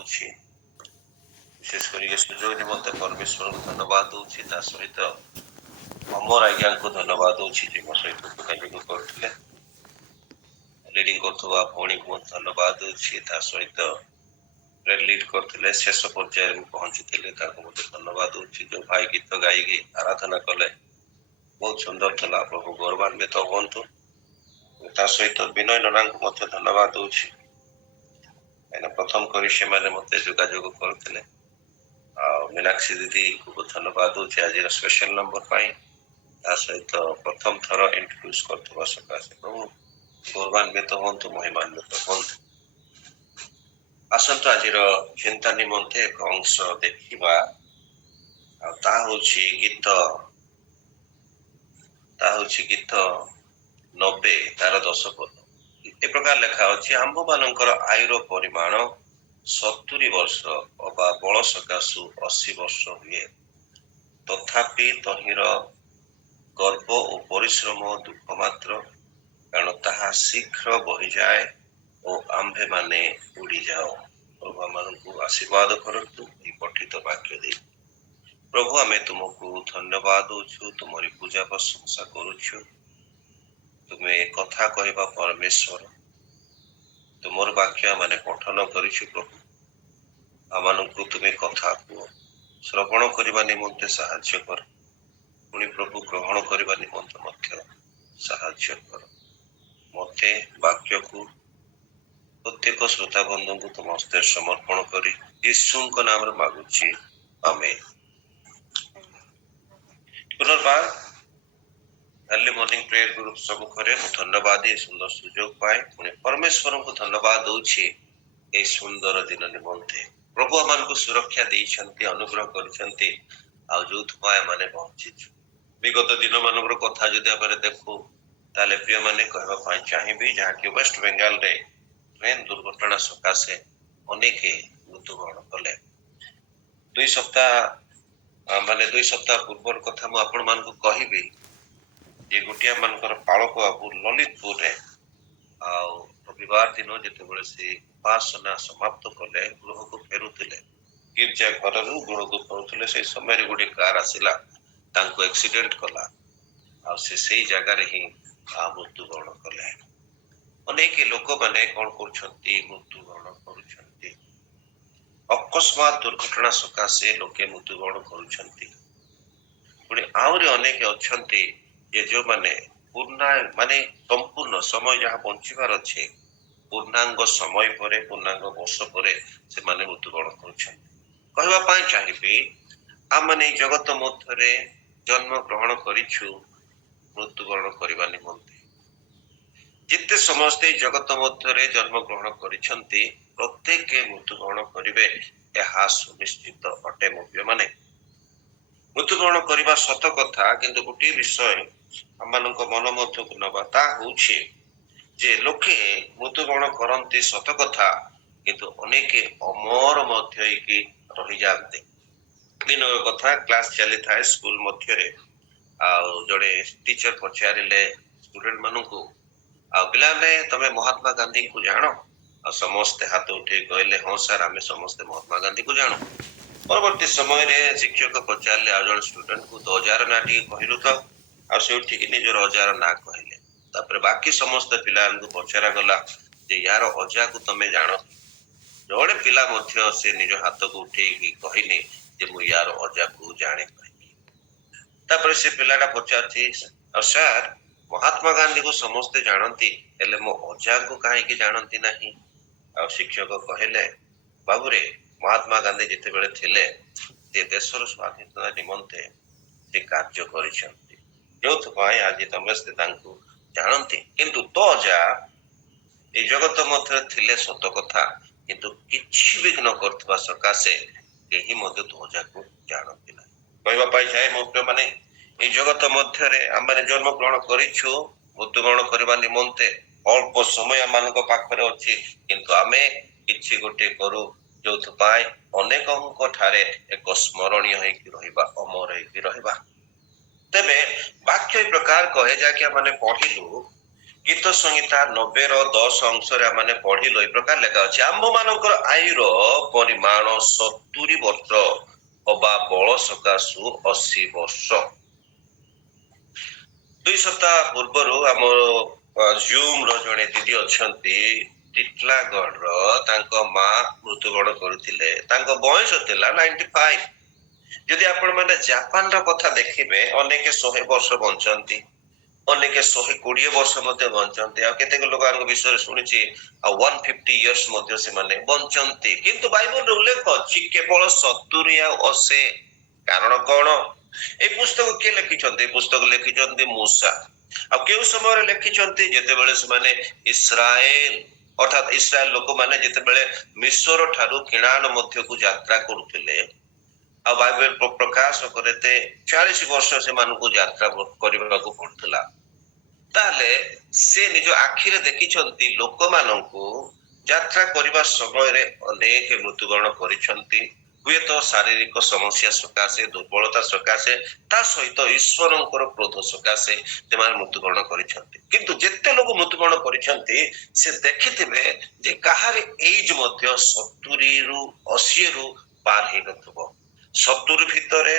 ଦଉଛି। ବିଶେଷ କରି ଏ ସୁଯୋଗ ନିମନ୍ତେ ପରମେଶ୍ୱରଙ୍କୁ ଧନ୍ୟବାଦ ଦଉଛି। ତା ସହିତ ଅମର ଆଜ୍ଞାଙ୍କୁ ଧନ୍ୟବାଦ ଦଉଛି ଯେ ମୋ ସହିତ ଯୋଗାଯୋଗ କରୁଥିଲେ। ଲିଡିଂ କରୁଥିବା ଭଉଣୀକୁ ମଧ୍ୟ ଧନ୍ୟବାଦ ଦଉଛି। ତା ସହିତ ଲିଡ୍ କରୁଥିଲେ, ଶେଷ ପର୍ଯ୍ୟାୟରେ ମୁଁ ପହଞ୍ଚିଥିଲି, ତାଙ୍କୁ ମଧ୍ୟ ଧନ୍ୟବାଦ ଦଉଛି। ଯୋଉ ଭାଇ ଗୀତ ଗାଇକି ଆରାଧନା କଲେ ବହୁତ ସୁନ୍ଦର ଥିଲା। ପ୍ରଭୁ ଗୌରବାନ୍ୱିତ ହୁଅନ୍ତୁ। ତା ସହିତ ବିନୟ ନନାଙ୍କୁ ମଧ୍ୟ ଧନ୍ୟବାଦ ଦଉଛି, କାହିଁକିନା ପ୍ରଥମ କରି ସେମାନେ ମତେ ଯୋଗାଯୋଗ କରୁଥିଲେ। ଆଉ ମୀନାକ୍ଷୀ ଦିଦିକୁ ଧନ୍ୟବାଦ ଦଉଛି ଆଜିର ସ୍ପେଶାଲ ନମ୍ବର ପାଇଁ। ତା ସହିତ ପ୍ରଥମ ଥର ଇଣ୍ଟ୍ରୋଡ୍ୟୁସ କରୁଥିବା ସକାଶେ ପ୍ରଭୁ ଗୌରବାନ୍ୱିତ ହୁଅନ୍ତୁ, ମହିମାନ୍ୱିତ ହୁଅନ୍ତୁ। ଆସନ୍ତୁ ଆଜିର ଚିନ୍ତା ନିମନ୍ତେ ଏକ ଅଂଶ ଦେଖିବା। ଆଉ ତାହା ହଉଛି ଗୀତ 90 ତାର 10 ପଦ। ଏ ପ୍ରକାର ଲେଖା ଅଛି, ଆମ୍ଭମାନଙ୍କର ଆୟୁର ପରିମାଣ 70 ବର୍ଷ ଅବା ବଳ ସକାଶୁ 80 ବର୍ଷ ହୁଏ, ତଥାପି ତହିଁର ଗର୍ବ ଓ ପରିଶ୍ରମ ଦୁଃଖ ମାତ୍ର, କାରଣ ତାହା ଶୀଘ୍ର ବହିଯାଏ ଓ ଆମ୍ଭେମାନେ ଉଡ଼ିଯାଉ। ପ୍ରଭୁ ଆମମାନଙ୍କୁ ଆଶୀର୍ବାଦ କରନ୍ତୁ ଏହି ପଠିତ ବାକ୍ୟ ଦେଇ। ପ୍ରଭୁ ଆମେ ତୁମକୁ ଧନ୍ୟବାଦ ଦଉଛୁ, ତୁମରି ପୂଜା ପ୍ରଶଂସା କରୁଛୁ। ତୁମେ କଥା କହିବା ପରମେଶ୍ୱର, ତୁମର ବାକ୍ୟ ମାନେ ପଠନ କରିଛୁ। ପ୍ରଭୁ ଆମମାନଙ୍କୁ ତୁମେ କଥା କୁହ, ଶ୍ରବଣ କରିବା ନିମନ୍ତେ ସାହାଯ୍ୟ କର, ପୁଣି ପ୍ରଭୁ ଗ୍ରହଣ କରିବା ନିମନ୍ତେ ମଧ୍ୟ ସାହାଯ୍ୟ କର। ମତେ ବାକ୍ୟକୁ ପ୍ରତ୍ୟେକ ଶ୍ରୋତା ବନ୍ଧୁଙ୍କୁ ତୁମ ହସ୍ତରେ ସମର୍ପଣ କରି ଯୀଶୁଙ୍କ ନାମରେ ମାଗୁଛି, ଆମେନ୍। ପୁନର୍ବାର अर्ली मॉर्निंग प्रेयर ग्रुप सम्मुखरे धन्यवाद ये सुंदर सुजोग पाए पुणी परमेश्वर को धन्यवाद दउछि ए सुंदर दिन निमंते। प्रभु आमान को सुरक्षा देइछन्ति, अनुग्रह करछन्ति, आ जोथुपाय माने पहुंचिछ। विगत दिन मानकर कथा जदि आपर देखु ताले प्रिय माने कहबा पाई चाहिबी, जहा कि वेस्ट बंगाल रे ट्रेन दुर्घटना सकाशे अनेक मृत्युवरण कले। 2 सप्ताह पूर्वर कथा मु आपण मान को कहिबी जे गोटिया मानकर पालक बाबू ललितपुर रे रविवार दिन जितेबाला से उपासना समाप्त कले गृह को फेरुले, गिरजा घर गृह को फेरुले, से समय गोटे कार आसिला तांको एक्सीडेंट कला आ से जगार ही मृत्युवरण कले। अनेक लोक माने कौन करछन्ति मृत्युवरण करुछन्ति, अकस्मात दुर्घटना सकाशे लोके मृत्युवरण करुछन्ति। पुणी आउरी अनेक अछन्ति ये जो माने माने संपूर्ण समय जहाँ बंचिबार अच्छे पूर्णांग समय परे पूर्णांग वर्ष परे से माने मृत्युवरण करुछन्ति। कहबा पाई चाहिबी आ माने जगत मध्यरे जन्म ग्रहण करिछु मृत्युवरण करबा निमंते। जिते समस्ते जगत मध्यरे जन्म ग्रहण करिछन्ति प्रत्येक मृत्युवरण करिवे, यह सुनिश्चित अटे। मुख्य माने मृत्युवरण करने सत कथा, किंतु गोटे विषय आम मन मध्य को नवा ता होउछे जे लोके मृत्युवरण करते सत कथा, किंतु अनेक अमर मध्य रही जाते। दिन कथा क्लास चली थाए स्कूल मध्य जड़े टीचर पचारे स्टूडेंट मानू पिला तमे महात्मा गांधी को जान, समस्ते हाथ उठे कहले हाँ सर आम समस्ते महात्मा गांधी को जान। परवर्ती समय रे शिक्षक पचारे आ जन स्टूडेंट को 2000 ना टी कहलु तो से निजर अजार ना कहले। तापर बाकी समस्त पिला पचरा गला जे यार अजा को तमे जान, जड़े पिला मध्य से निज हाथ को उठे कहले जे मु यार अजा को जाने कहि। तापर से पिलाटा पचारछि सर महात्मा गांधी को समस्ते जानती हेले मो अजा को काहे कि जानती नहीं। आ शिक्षक कहले बाबूरे महात्मा गांधी जिते बेले थिले से देशर स्वाधीनता निमंते से कार्य करिसंती, जोथपाई आज समस्ते तांको जानती। किंतु तो अजा ए जगत मध्य थिले सत कथा, किंतु किछि भी न करथबा सकाशे एही मध्य तो अजा को जानती ना। कहबा पाई जाय मुख्य माने ए जगत मध्य रे आमे जन्म ग्रहण करिछु मृत्युवरण करबा निमंते अल्प समय मानक पाखरे अछि, किंतु आमे किछि गोटे करू जोथपाई अनेकंक ठारे एक स्मरणीय होइकि रहिबा, अमर होइकि रहिबा। तेबे वाक्य प्रकार कहे जाके माने पढ़िलु ଗୀତ ସଂହିତା 90:10 ଅଂଶରେ ଆମେ ପଢିଲୁ ଏ ପ୍ରକାର ଲେଖା ଅଛି, ଆମ୍ଭ ମାନଙ୍କର ଆୟୁର ପରିମାଣ 70 ବର୍ଷ ଅବା ବଳ ସକାଶୁ 80 ବର୍ଷ। 2 ସପ୍ତାହ ପୂର୍ବରୁ ଆମର ଜୁମ୍ ର ଜଣେ ଦିଦି ଅଛନ୍ତି ଟିଟଲାଗଡ଼ର, ତାଙ୍କ ମା ମୃତ୍ୟୁବରଣ କରିଥିଲେ। ତାଙ୍କ ବୟସ ଥିଲା 95। ଯଦି ଆପଣ ମାନେ ଜାପାନର କଥା ଦେଖିବେ, ଅନେକ 100 ବର୍ଷ ବଞ୍ଚନ୍ତି, ଅନେକ 120 ବର୍ଷ ମଧ୍ୟ ବଞ୍ଚନ୍ତି, ଆଉ କେତେକ ଲୋକଙ୍କ ବିଷୟରେ ଶୁଣିଛି ଆଉ 150 ଇୟର୍ସ ମଧ୍ୟ ସେମାନେ ବଞ୍ଚନ୍ତି। କିନ୍ତୁ ବାଇବଲରେ ଉଲ୍ଲେଖ ଅଛି କେବଳ 70 ଆଉ 80। କାରଣ କଣ? এই ପୁସ୍ତକ କିଏ ଲେଖିଛନ୍ତି? ଏ ପୁସ୍ତକ ଲେଖିଛନ୍ତି ମୂଷା। ଆଉ କେଉଁ ସମୟରେ ଲେଖିଛନ୍ତି? ଯେତେବେଳେ ସେମାନେ ଇସ୍ରାଏଲ ଅର୍ଥାତ୍ ଇସ୍ରାଏଲ ଲୋକମାନେ ଯେତେବେଳେ ମିଶର ଠାରୁ କିଣାନ ମଧ୍ୟକୁ ଯାତ୍ରା କରୁଥିଲେ, ଆଉ ବାଇବେଲ ପ୍ରକାଶ କରେ 40 ବର୍ଷ ସେମାନଙ୍କୁ ଯାତ୍ରା କରିବାକୁ ପଡୁଥିଲା। ତାହେଲେ ସେ ନିଜ ଆଖିରେ ଦେଖିଛନ୍ତି ଲୋକମାନଙ୍କୁ ଯାତ୍ରା କରିବା ସମୟରେ ଅନେକ ମୃତ୍ୟୁବରଣ କରିଛନ୍ତି, ହୁଏତ ଶାରୀରିକ ସମସ୍ୟା ସକାଶେ, ଦୁର୍ବଳତା ସକାଶେ, ତା ସହିତ ଈଶ୍ୱରଙ୍କର କ୍ରୋଧ ସକାଶେ ସେମାନେ ମୃତ୍ୟୁବରଣ କରିଛନ୍ତି। କିନ୍ତୁ ଯେତେ ଲୋକ ମୃତ୍ୟୁବରଣ କରିଛନ୍ତି, ସେ ଦେଖିଥିବେ ଯେ କାହାରି ଏଜ୍ ମଧ୍ୟ 70ରୁ 80ରୁ ପାର ହେଇନଥିବ। 70 ଭିତରେ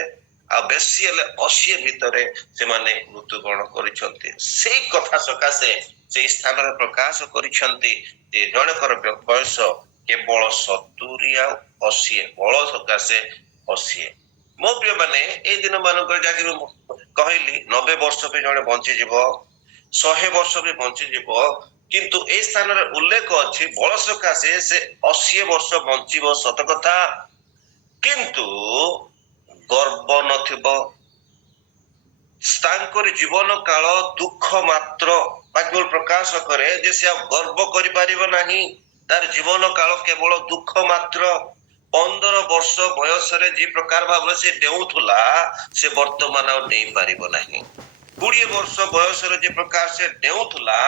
ଆଉ ବେଶୀ ହେଲେ 80 ଭିତରେ ସେମାନେ ମୃତ୍ୟୁବରଣ କରିଛନ୍ତି। ସେଇ କଥା ସକାଶେ ସେଇ ସ୍ଥାନରେ ପ୍ରକାଶ କରିଛନ୍ତି ଯେ ଜଣଙ୍କର ବୟସ କେବଳ 70 ଆଉ 80, ବଳ ସକାଶେ 80। ମୋ ପ୍ରିୟ ମାନେ, ଏଇ ଦିନ ମାନଙ୍କରେ ଯାହାକି ମୁଁ କହିଲି 90 ବର୍ଷ ବି ଜଣେ ବଞ୍ଚିଯିବ, 100 ବର୍ଷ ବି ବଞ୍ଚିଯିବ, କିନ୍ତୁ ଏଇ ସ୍ଥାନରେ ଉଲ୍ଲେଖ ଅଛି ବଳ ସକାଶେ ସେ 80 ବର୍ଷ ବଞ୍ଚିବ, ସତ କଥା। କିନ୍ତୁ ଗର୍ବ ନଥିବ, ତାଙ୍କର ଜୀବନ କାଳ ଦୁଃଖ ମାତ୍ର। ବାଇବେଲ ପ୍ରକାଶ କରେ ଯେ ସେ ଆଉ ଗର୍ବ କରିପାରିବ ନାହିଁ, ତାର ଜୀବନ କାଳ କେବଳ ଦୁଃଖ ମାତ୍ର। 15 ବର୍ଷ ବୟସରେ ଯେ ପ୍ରକାର ଭାବରେ ସେ ଡେଉଁଥିଲା, ସେ ବର୍ତ୍ତମାନ ଆଉ ଡେଇଁ ପାରିବ ନାହିଁ। 20 ବର୍ଷ ବୟସରେ ଯେ ପ୍ରକାର ସେ ଡେଉଁଥିଲା,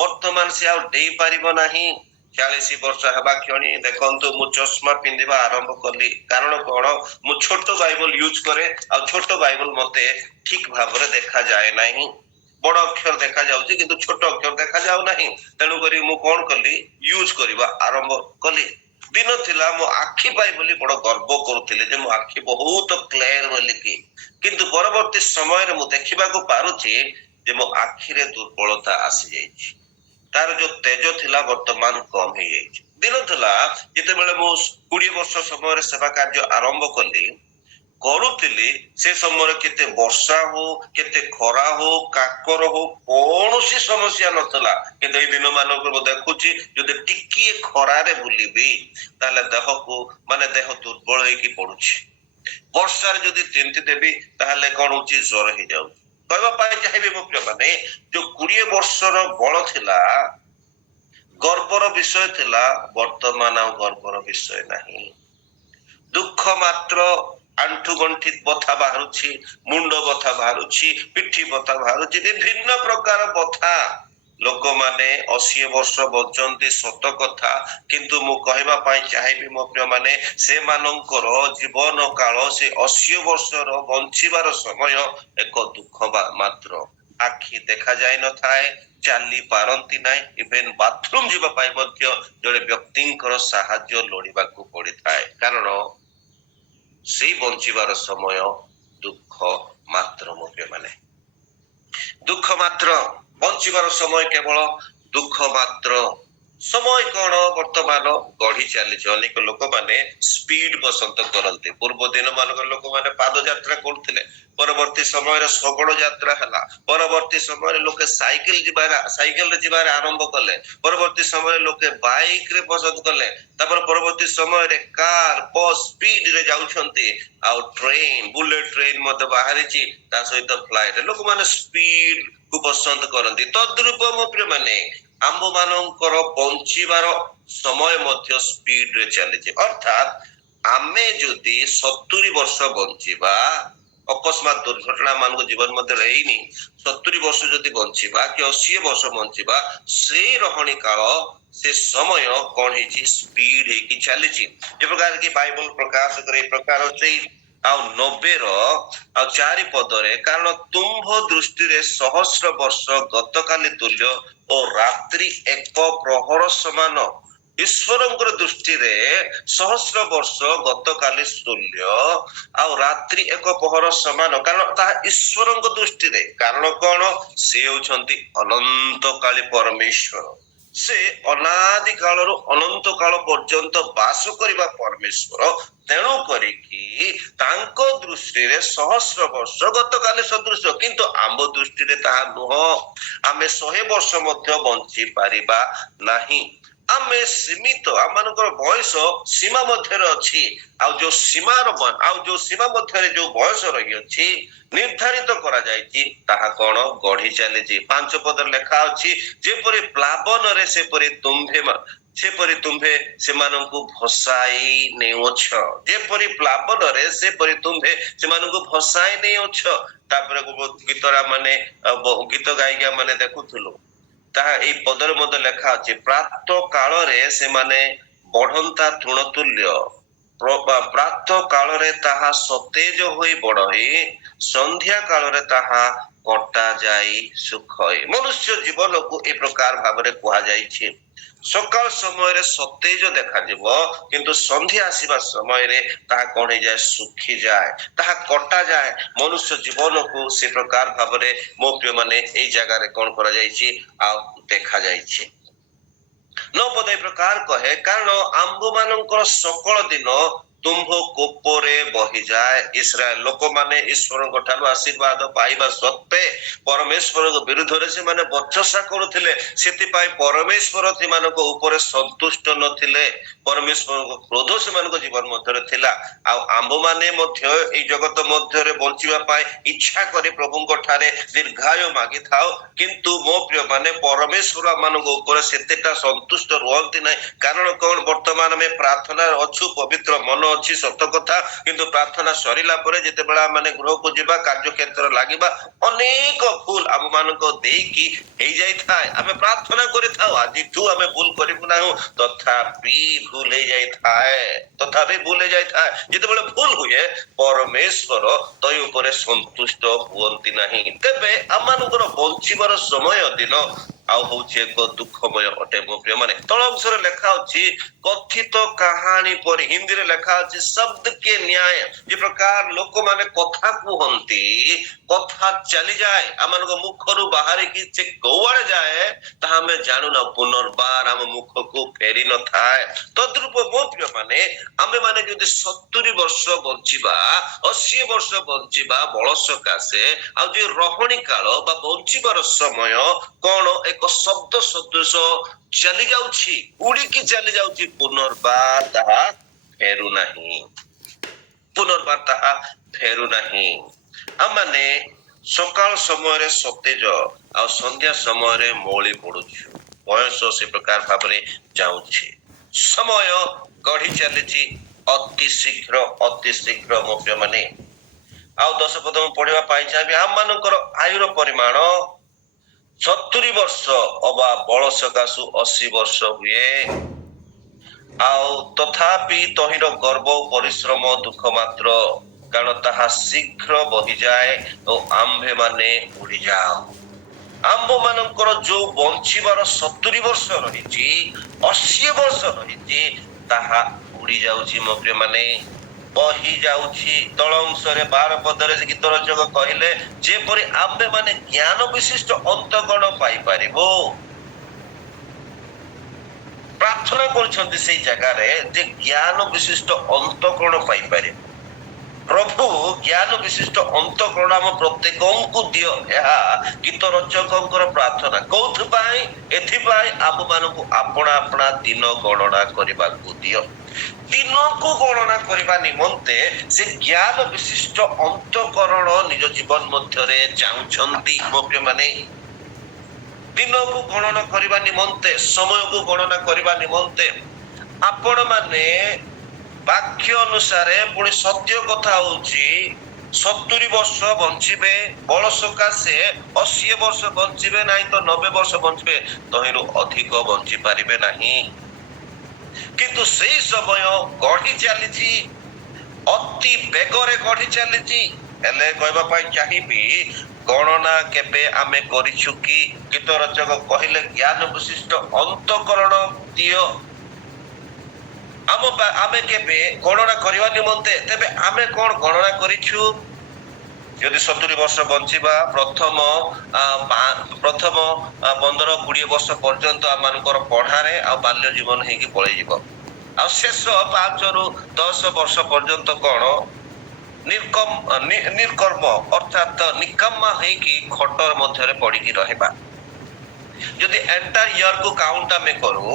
ବର୍ତ୍ତମାନ ସେ ଆଉ ଡେଇଁ ପାରିବ ନାହିଁ। 40 ବର୍ଷ ହେବା କ୍ଷଣି ଦେଖନ୍ତୁ ମୁଁ ଚଷମା ପିନ୍ଧିବା ଆରମ୍ଭ କଲି। କାରଣ କଣ? ମୁଁ ଛୋଟ ବାଇବଲ ୟୁଜ କରେ, ଆଉ ଛୋଟ ବାଇବଲ ମତେ ଠିକ ଭାବରେ ଦେଖାଯାଏ ନାହିଁ। ବଡ ଅକ୍ଷର ଦେଖାଯାଉଛି କିନ୍ତୁ ଛୋଟ ଅକ୍ଷର ଦେଖାଯାଉ ନାହିଁ। ତେଣୁକରି ମୁଁ କଣ କଲି? ୟୁଜ କରିବା ଆରମ୍ଭ କଲି। ଦିନ ଥିଲା ମୋ ଆଖି ପାଇଁ ବୋଲି ବଡ ଗର୍ବ କରୁଥିଲେ ଯେ ମୋ ଆଖି ବହୁତ କ୍ଲିୟର ବୋଲିକି, କିନ୍ତୁ ପରବର୍ତ୍ତୀ ସମୟରେ ମୁଁ ଦେଖିବାକୁ ପାରୁଛି ଯେ ମୋ ଆଖିରେ ଦୁର୍ବଳତା ଆସିଯାଇଛି, ତାର ଯୋଉ ତେଜ ଥିଲା ବର୍ତ୍ତମାନ କମ ହେଇଯାଇଛି। ଦିନ ଥିଲା ଯେତେବେଳେ ମୁଁ 20 ବର୍ଷ ସମୟରେ ସେବା କାର୍ଯ୍ୟ ଆରମ୍ଭ କରୁଥିଲି, ସେ ସମୟରେ କେତେ ବର୍ଷା ହଉ, କେତେ ଖରା ହଉ, କାକର ହଉ, କୌଣସି ସମସ୍ୟା ନଥିଲା। କିନ୍ତୁ ଏଇ ଦିନ ମାନଙ୍କୁ ମୁଁ ଦେଖୁଛି ଯଦି ଟିକିଏ ଖରାରେ ବୁଲିବି ତାହେଲେ ଦେହ ଦୁର୍ବଳ ହେଇକି ପଡୁଛି। ବର୍ଷାରେ ଯଦି ଚିନ୍ତି ଦେବି ତାହେଲେ କଣ ହଉଛି? ଜ୍ୱର ହେଇଯାଉଛି। କହିବା ପାଇଁ ଚାହିଁବି ମୋ ପ୍ରିୟ ମାନେ, ଯୋଉ 20 ବର୍ଷର ବଳ ଥିଲା, ଗର୍ବର ବିଷୟ ଥିଲା, ବର୍ତ୍ତମାନ ଆଉ ଗର୍ବର ବିଷୟ ନାହିଁ। ଦୁଃଖ ମାତ୍ର। ଆଣ୍ଠୁ ଗଣ୍ଠି ବଥା ବାହାରୁଛି, ମୁଣ୍ଡ ବଥା ବାହାରୁଛି, ପିଠି ବଥା ବାହାରୁଛି, ବିଭିନ୍ନ ପ୍ରକାର ବଥା। ଲୋକମାନେ 80 ବର୍ଷ ବଞ୍ଚନ୍ତି, ସତ କଥା। କିନ୍ତୁ ମୁଁ କହିବା ପାଇଁ ଚାହିଁବି ମୋ ପ୍ରିୟ ମାନେ, ସେମାନଙ୍କର ଜୀବନ କାଳ ସେ 80 ବର୍ଷର ବଞ୍ଚିବାର ସମୟ ଏକ ଦୁଃଖ ମାତ୍ର। ଆଖି ଦେଖାଯାଇ ନଥାଏ, ଚାଲି ପାରନ୍ତି ନାହିଁ, ଇଭେନ ବାଥରୁମ ଯିବା ପାଇଁ ମଧ୍ୟ ଜଣେ ବ୍ୟକ୍ତିଙ୍କର ସାହାଯ୍ୟ ଲୋଡ଼ିବାକୁ ପଡିଥାଏ। କାରଣ ସେଇ ବଞ୍ଚିବାର ସମୟ ଦୁଃଖ ମାତ୍ର। ମୋ ପ୍ରିୟ ମାନେ, ଦୁଃଖ ମାତ୍ର। ବଞ୍ଚିବାର ସମୟ କେବଳ ଦୁଃଖ ମାତ୍ର। ସମୟ କଣ? ବର୍ତ୍ତମାନ ଗଢି ଚାଲିଛି। ଅନେକ ଲୋକମାନେ ସ୍ପିଡ ପସନ୍ଦ କରନ୍ତି। ପୂର୍ବ ଦିନ ମାନଙ୍କର ଲୋକମାନେ ପାଦ ଯାତ୍ରା କରୁଥିଲେ, ପରବର୍ତ୍ତୀ ସମୟରେ ଶଗଡ଼ ଯାତ୍ରା ହେଲା, ପରବର୍ତ୍ତୀ ସମୟରେ ଲୋକେ ସାଇକେଲରେ ଯିବାର ଆରମ୍ଭ କଲେ, ପରବର୍ତ୍ତୀ ସମୟରେ ଲୋକେ ବାଇକ ରେ ପସନ୍ଦ କଲେ, ତାପରେ ପରବର୍ତ୍ତୀ ସମୟରେ କାର, ବସ୍ ସ୍ପିଡରେ ଯାଉଛନ୍ତି, ଆଉ ଟ୍ରେନ, ବୁଲେଟ ଟ୍ରେନ ମଧ୍ୟ ବାହାରିଛି, ତା ସହିତ ଫ୍ଲାଇଟ। ଲୋକମାନେ ସ୍ପିଡ କୁ ପସନ୍ଦ କରନ୍ତି। ତଦ୍ରୂପ ମୋ ପ୍ରିୟ ମାନେ, ଆମ୍ଭ ମାନଙ୍କର ବଞ୍ଚିବାର ସମୟ ମଧ୍ୟ ସ୍ପିଡ ରେ ଚାଲିଛି। ଅର୍ଥାତ୍ ଆମେ ଯଦି 70 ବର୍ଷ ବଞ୍ଚିବା, ଅକସ୍ମାତ ଦୁର୍ଘଟଣା ମାନଙ୍କ ଜୀବନ ମଧ୍ୟରେ ହେଇନି, 70 ବର୍ଷ ଯଦି ବଞ୍ଚିବା କି 80 ବର୍ଷ ବଞ୍ଚିବା, ସେଇ ରହଣୀ କାଳ, ସେ ସମୟ କଣ ହେଇଛି? ସ୍ପିଡ ହେଇକି ଚାଲିଛି। ଯେ ପ୍ରକାର କି ବାଇବଲ ପ୍ରକାଶ କରେ, ଏ ପ୍ରକାର ସେଇ ଆଉ 90 ପଦରେ, କାରଣ ତୁମ୍ଭ ଦୃଷ୍ଟିରେ ସହସ୍ର ବର୍ଷ ଗତକାଲି ତୁଲ୍ୟ ଓ ରାତ୍ରି ଏକ ପ୍ରହର ସମାନ। ଈଶ୍ୱରଙ୍କର ଦୃଷ୍ଟିରେ ସହସ୍ର ବର୍ଷ ଗତକାଲି ତୁଲ୍ୟ ଆଉ ରାତ୍ରି ଏକ ପହର ସମାନ, କାରଣ ତାହା ଈଶ୍ୱରଙ୍କ ଦୃଷ୍ଟିରେ। କାରଣ କଣ? ସେ ହେଉଛନ୍ତି ଅନନ୍ତକାଳୀ ପରମେଶ୍ୱର। ସେ ଅନାଦି କାଳରୁ ଅନନ୍ତ କାଳ ପର୍ଯ୍ୟନ୍ତ ବାସ କରିବା ପରମେଶ୍ୱର। ତେଣୁ କରିକି ତାଙ୍କ ଦୃଷ୍ଟିରେ ସହସ୍ର ବର୍ଷ ଗତକାଲି ସଦୃଶ, କିନ୍ତୁ ଆମ ଦୃଷ୍ଟିରେ ତାହା ନୁହଁ। ଆମେ 100 ବର୍ଷ ମଧ୍ୟ ବଞ୍ଚି ପାରିବା ନାହିଁ। ଆମେ ସୀମିତ, ଆମମାନଙ୍କର ବୟସ ସୀମା ମଧ୍ୟରେ ଅଛି। ଆଉ ଯୋଉ ସୀମା ମଧ୍ୟରେ ଯୋଉ ବୟସ ରହିଅଛି ନିର୍ଦ୍ଧାରିତ କରାଯାଇଛି, ତାହା କଣ? ଗଢି ଚାଲିଛି। 5 ପଦରେ ଲେଖା ଅଛି, ଯେପରି ପ୍ଲାବନରେ ସେପରି ତୁମ୍ଭେ ସେମାନଙ୍କୁ ଭସାଇ ନେଉଛ। ଯେପରି ପ୍ଲାବନରେ ସେପରି ତୁମ୍ଭେ ସେମାନଙ୍କୁ ଭସାଇ ନେଉଛ। ତାପରେ ଗୀତ ଗାଇକା ମାନେ ଦେଖୁଥିଲୁ, ତାହା ଏଇ ପଦରେ ମଧ୍ୟ ଲେଖା ଅଛି, ପ୍ରାତ କାଳରେ ସେମାନେ ବଢନ୍ତା ତୃଣତୁଲ୍ୟ, ପ୍ରାତ କାଳରେ ତାହା ସତେଜ ହୋଇ ବଢଇ, ସନ୍ଧ୍ୟା କାଳରେ ତାହା କଟା ଯାଇ ସୁଖଇ। ମନୁଷ୍ୟ ଜୀବନକୁ ଏ ପ୍ରକାର ଭାବରେ କୁହାଯାଇଛି। ସକାଳ ସମୟରେ ସତେଜ ଦେଖାଯିବ, କିନ୍ତୁ ସନ୍ଧ୍ୟା ଆସିବା ସମୟରେ ତାହା କଣ ହେଇଯାଏ? ଶୁଖିଯାଏ, ତାହା କଟାଯାଏ। ମନୁଷ୍ୟ ଜୀବନକୁ ସେ ପ୍ରକାର ଭାବରେ ମୋ ପ୍ରିୟ ମାନେ ଏଇ ଜାଗାରେ କଣ କରାଯାଇଛି ଆଉ ଦେଖାଯାଇଛି। 9 ପଦ ଏ ପ୍ରକାର କହେ, କାରଣ ଆମ୍ଭମାନଙ୍କର ସକଳ ଦିନ ତୁମ୍ଭ କୋପରେ ବହିଯାଏ। ଇସ୍ରାଏଲ ଲୋକମାନେ ଈଶ୍ୱରଙ୍କ ଠାରୁ ଆଶୀର୍ବାଦ ପାଇବା ସତ୍ତ୍ୱେ ପରମେଶ୍ୱରଙ୍କ ବିରୁଦ୍ଧରେ ସେମାନେ ବଚସା କରୁଥିଲେ। ସେଥିପାଇଁ ପରମେଶ୍ୱର ସେମାନଙ୍କ ଉପରେ ସନ୍ତୁଷ୍ଟ ନଥିଲେ। ପରମେଶ୍ୱରଙ୍କ କ୍ରୋଧ ସେମାନଙ୍କ ଜୀବନ ମଧ୍ୟରେ ଥିଲା। ଆଉ ଆମ୍ଭମାନେ ମଧ୍ୟ ଏଇ ଜଗତ ମଧ୍ୟରେ ବଞ୍ଚିବା ପାଇଁ ଇଚ୍ଛା କରି ପ୍ରଭୁଙ୍କ ଠାରେ ଦୀର୍ଘାୟୁ ମାଗିଥାଉ, କିନ୍ତୁ ମୋ ପ୍ରିୟ ମାନେ ପରମେଶ୍ୱର ମାନଙ୍କ ଉପରେ ସେତେଟା ସନ୍ତୁଷ୍ଟ ରୁହନ୍ତି ନାହିଁ। କାରଣ କଣ? ବର୍ତ୍ତମାନ ଆମେ ପ୍ରାର୍ଥନାରେ ଅଛୁ, ପବିତ୍ର ମନ ଅଛି, ସତ କଥା, କିନ୍ତୁ ପ୍ରାର୍ଥନା ସରିଲା ପରେ ଯେତେବେଳେ ଆମେ ଗୃହକୁ ଯିବା, କାର୍ଯ୍ୟକ୍ଷେତ୍ରରେ ଲାଗିବା, ଅନେକ ଭୁଲ ଆମ ମାନଙ୍କ ଦେଇକି ହେଇଯାଇଥାଏ। ଆମେ ପ୍ରାର୍ଥନା କରିଥାଉ ଆଜିଠୁ ଆମେ ଭୁଲ କରିବୁ ନାହିଁ, ତଥାପି ଭୁଲ ହେଇଯାଇଥାଏ। ଯେତେବେଳେ ଭୁଲ ହୁଏ, ପରମେଶ୍ୱର ତୈ ଉପରେ ସନ୍ତୁଷ୍ଟ ହୁଅନ୍ତି ନାହିଁ। ତେବେ ଆମମାନଙ୍କର ବଞ୍ଚିବାର ସମୟ ଦିନ ଆଉ ହଉଛି ଏକ ଦୁଃଖମୟ ଅଟେ। ମୋ ପ୍ରିୟ ମାନେ, ତଳ ଅଂଶରେ ଲେଖା ଅଛି, କଥିତ କାହାଣୀ ପରି। ହିନ୍ଦୀରେ ଲେଖା ଅଛି ଶବ୍ଦ କେ ନ୍ୟାୟ। ଯେ ପ୍ରକାର ଲୋକମାନେ କଥା କୁହନ୍ତି, କଥା ଚାଲିଯାଏ, ଆମମାନଙ୍କ ମୁଖରୁ ବାହାରିକି ସେ କଉଆଡେ ଯାଏ ତାହା ଆମେ ଜାଣୁନା, ପୁନର୍ବାର ଆମ ମୁଖକୁ ଫେରି ନଥାଏ। ତଦ୍ରୂପ ମୋ ପ୍ରିୟ ମାନେ, ଆମେ ମାନେ ଯଦି 70 ବର୍ଷ ବଞ୍ଚିବା, 80 ବର୍ଷ ବଞ୍ଚିବା ବଳ ସକାଶେ, ଆଉ ଯେ ରହଣୀ କାଳ ବା ବଞ୍ଚିବାର ସମୟ କଣ? ଏକ ଶବ୍ଦ ସଦୃଶ ଚାଲି ଯାଉଛି, ଉଡିକି ଚାଲି ଯାଉଛି, ପୁନର୍ବାର ତାହା ଫେରୁନାହିଁ। ଆମମାନେ ସକାଳ ସମୟରେ ସତେଜ ଆଉ ସନ୍ଧ୍ୟା ସମୟରେ ମଉଳି ପଡୁଛୁ। ବୟସ ସେ ପ୍ରକାର ଭାବରେ ଯାଉଛି, ସମୟ ଗଢି ଚାଲିଛି ଅତି ଶୀଘ୍ର ମୋ ପ୍ରିୟ ମାନେ। ଆଉ 10 ପଦ ମୁଁ ପଢିବା ପାଇଁ ଚାହିଁବି। ଆମମାନଙ୍କର ଆୟୁର ପରିମାଣ 70 ବର୍ଷ ଅବା ବଳ ସକାଶୁ 80 ବର୍ଷ ହୁଏ, ଆଉ ତଥାପି ତହିଁର ଗର୍ବ ପରିଶ୍ରମ ଦୁଃଖ ମାତ୍ର, କାରଣ ତାହା ଶୀଘ୍ର ବହିଯାଏ ଓ ଆମ୍ଭେ ମାନେ ଉଡିଯାଉ। ଆମ୍ଭ ମାନଙ୍କର ଯୋଉ ବଞ୍ଚିବାର 70 ବର୍ଷ ରହିଛି, 80 ବର୍ଷ ରହିଛି, ତାହା ଉଡି ଯାଉଛି ମୋ ପ୍ରିୟ ମାନେ, ବହି ଯାଉଛି। ତଳ ଅଂଶରେ 12 ପଦରେ ଗୀତ ରଚକ କହିଲେ, ଯେପରି ଆମ୍ଭେ ମାନେ ଜ୍ଞାନ ବିଶିଷ୍ଟ ଅନ୍ତଃକରଣ ପାଇପାରିବୁ। ପ୍ରାର୍ଥନା କରୁଛନ୍ତି ସେଇ ଜାଗାରେ ଯେ ଜ୍ଞାନ ବିଶିଷ୍ଟ ଅନ୍ତଃକରଣ ପାଇପାରିବୁ। ପ୍ରଭୁ ଜ୍ଞାନ ବିଶିଷ୍ଟ ଅନ୍ତଃକରଣ ଆମ ପ୍ରତ୍ୟେକଙ୍କୁ ଦିଅ, ଏହା ଗୀତ ରଚକଙ୍କର ପ୍ରାର୍ଥନା। କୋଉଥିପାଇଁ? ଏଥିପାଇଁ ଆମ ମାନଙ୍କୁ ଆପଣା ଦିନ ଗଣନା କରିବାକୁ ଦିଅ। ଦିନକୁ ଗଣନା କରିବା ନିମନ୍ତେ ସେ ଜ୍ଞାନ ବିଶିଷ୍ଟ ଅନ୍ତଃକରଣ ନିଜ ଜୀବନ ମଧ୍ୟରେ ଚାହୁଁଛନ୍ତି ମୋ ପ୍ରିୟ ମାନେ। ଦିନକୁ ଗଣନା କରିବା ନିମନ୍ତେ, ସମୟକୁ ଗଣନା କରିବା ନିମନ୍ତେ ଆପଣ ମାନେ ବାକ୍ୟ ଅନୁସାରେ, ପୁଣି ସତ୍ୟ କଥା ହଉଛି 70 ବର୍ଷ ବଞ୍ଚିବେ, ବଳ ସକାଶେ 80 ବର୍ଷ ବଞ୍ଚିବେ, ନାହିଁ ତ 90 ବର୍ଷ ବଞ୍ଚିବେ, ତହିଁରୁ ଅଧିକ ବଞ୍ଚି ପାରିବେ ନାହିଁ। କିନ୍ତୁ ସେଇ ସମୟ ଗଢି ଚାଲିଛି ଅତି ବେଗରେ ଗଢି ଚାଲିଛି। ହେଲେ କହିବା ପାଇଁ ଚାହିଁବି, ଗଣନା କେବେ ଆମେ କରିଛୁ କି? ଗୀତ ରଚକ କହିଲେ, ଜ୍ଞାନ ବିଶିଷ୍ଟ ଅନ୍ତଃକରଣ ଦିଅ। ଆମେ କେବେ ଗଣନା କରିବା ନିମନ୍ତେ, ତେବେ ଆମେ କଣ ଗଣନା କରିଛୁ? ଯଦି 70 ବର୍ଷ ବଞ୍ଚିବା, ପ୍ରଥମ 15-20 ବର୍ଷ ପର୍ଯ୍ୟନ୍ତ ଆମମାନଙ୍କର ପଢାରେ ଆଉ ବାଲ୍ୟ ଜୀବନ ହେଇକି ପଳେଇଯିବ। ଆଉ ଶେଷ 5ରୁ 10 ବର୍ଷ ପର୍ଯ୍ୟନ୍ତ କଣ ନିର୍କର୍ମ ଅର୍ଥାତ ନିକମ୍ମା ହେଇକି ଖଟ ମଧ୍ୟରେ ପଡିକି ରହିବା। ଯଦି ଏଣ୍ଟାର ଇୟରକୁ କାଉଣ୍ଟ ଆମେ କରୁ,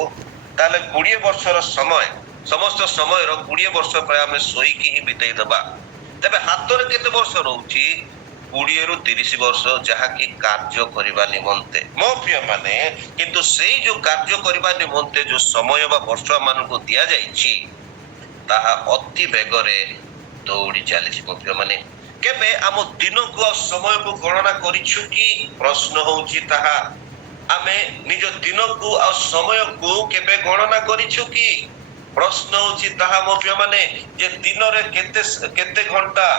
ତାହେଲେ 20 ବର୍ଷର ସମୟ, ସମସ୍ତ ସମୟର 20 ବର୍ଷ ପ୍ରାୟ ଆମେ ଶୋଇକି ହିଁ ବିତେଇ ଦେବା। ତେବେ ହାତରେ କେତେ ବର୍ଷ ରହୁଛି? 20ରୁ 30 ବର୍ଷ, ଯାହାକି କାର୍ଯ୍ୟ କରିବା ନିମନ୍ତେ। ମୋ ପ୍ରିୟ ମାନେ, କିନ୍ତୁ ସେଇ ଯୋଉ କାର୍ଯ୍ୟ କରିବା ନିମନ୍ତେ ଯୋଉ ସମୟ ବା ବର୍ଷ ମାନଙ୍କୁ ଦିଆଯାଇଛି, ତାହା ଅତି ବେଗରେ ଦୌଡ଼ି ଚାଲିଛି। ମୋ ପ୍ରିୟ ମାନେ, କେବେ ଆମ ଦିନକୁ ଆଉ ସମୟକୁ ଗଣନା କରିଛୁ କି? ପ୍ରଶ୍ନ ହଉଛି ତାହା। ଆମେ ନିଜ ଦିନକୁ ଆଉ ସମୟକୁ କେବେ ଗଣନା କରିଛୁ କି? ପ୍ରଶ୍ନ ହଉଛି ତାହା। ମୋ ପ୍ରିୟ ମାନେ, ଯେ ଦିନରେ କେତେ ଘଣ୍ଟା,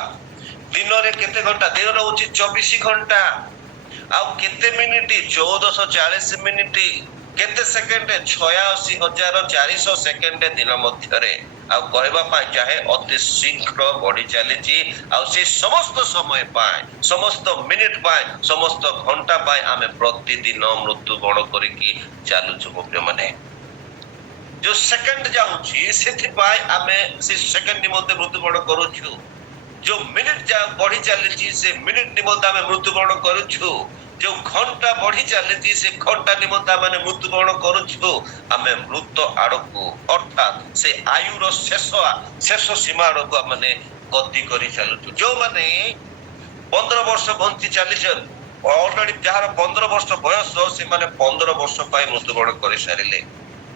ଦିନରେ କେତେ ଘଣ୍ଟା? ଦିନରେ ହଉଛି 24 ଘଣ୍ଟା। ଆଉ କେତେ ମିନିଟ? 1440 ମିନିଟ। କେତେ ସେକେଣ୍ଡ? 86,400 ସେକେଣ୍ଡ ଦିନ ମଧ୍ୟରେ। ଆଉ କହିବା ପାଇଁ ଚାହେଁ, ଅତି ଶୀଘ୍ର ବଢି ଚାଲିଛି। ଆଉ ସେ ସମସ୍ତ ସମୟ ପାଇଁ, ସମସ୍ତ ମିନିଟ ପାଇଁ, ସମସ୍ତ ଘଣ୍ଟା ପାଇଁ ଆମେ ପ୍ରତିଦିନ ମୃତ୍ୟୁବରଣ କରିକି ଚାଲୁଛୁ। ମୋ ପ୍ରିୟ ମାନେ, ଯୋଉ ସେକେଣ୍ଡ ଯାଉଛି, ସେଥିପାଇଁ ଆମେ ସେ ସେକେଣ୍ଡ ନିମନ୍ତେ ମୃତ୍ୟୁବରଣ କରୁଛୁ। ଯୋଉ ମିନିଟ ବଢି ଚାଲିଛି, ସେ ମିନିଟ ନିମନ୍ତେ ଆମେ ମୃତ୍ୟୁବରଣ କରୁଛୁ। ଯୋଉ ଘଣ୍ଟା ବଢି ଚାଲିଛି, ସେ ଘଣ୍ଟା ନିମନ୍ତେ ଆମେ ମୃତ୍ୟୁବରଣ କରୁଛୁ। ଆମେ ମୃତ ଆଡକୁ, ଅର୍ଥାତ୍ ସେ ଆୟୁର ଶେଷ ସୀମା ଆଡକୁ ଆମେ ଗତି କରି ଚାଲୁଛୁ। ଯୋଉମାନେ 15 ବର୍ଷ ବଞ୍ଚି ଚାଲିଛନ୍ତି, ଅଲରେଡି ଯାହାର 15 ବର୍ଷ ବୟସ, ସେମାନେ 15 ବର୍ଷ ପାଇଁ ମୃତ୍ୟୁବରଣ କରିସାରିଲେ।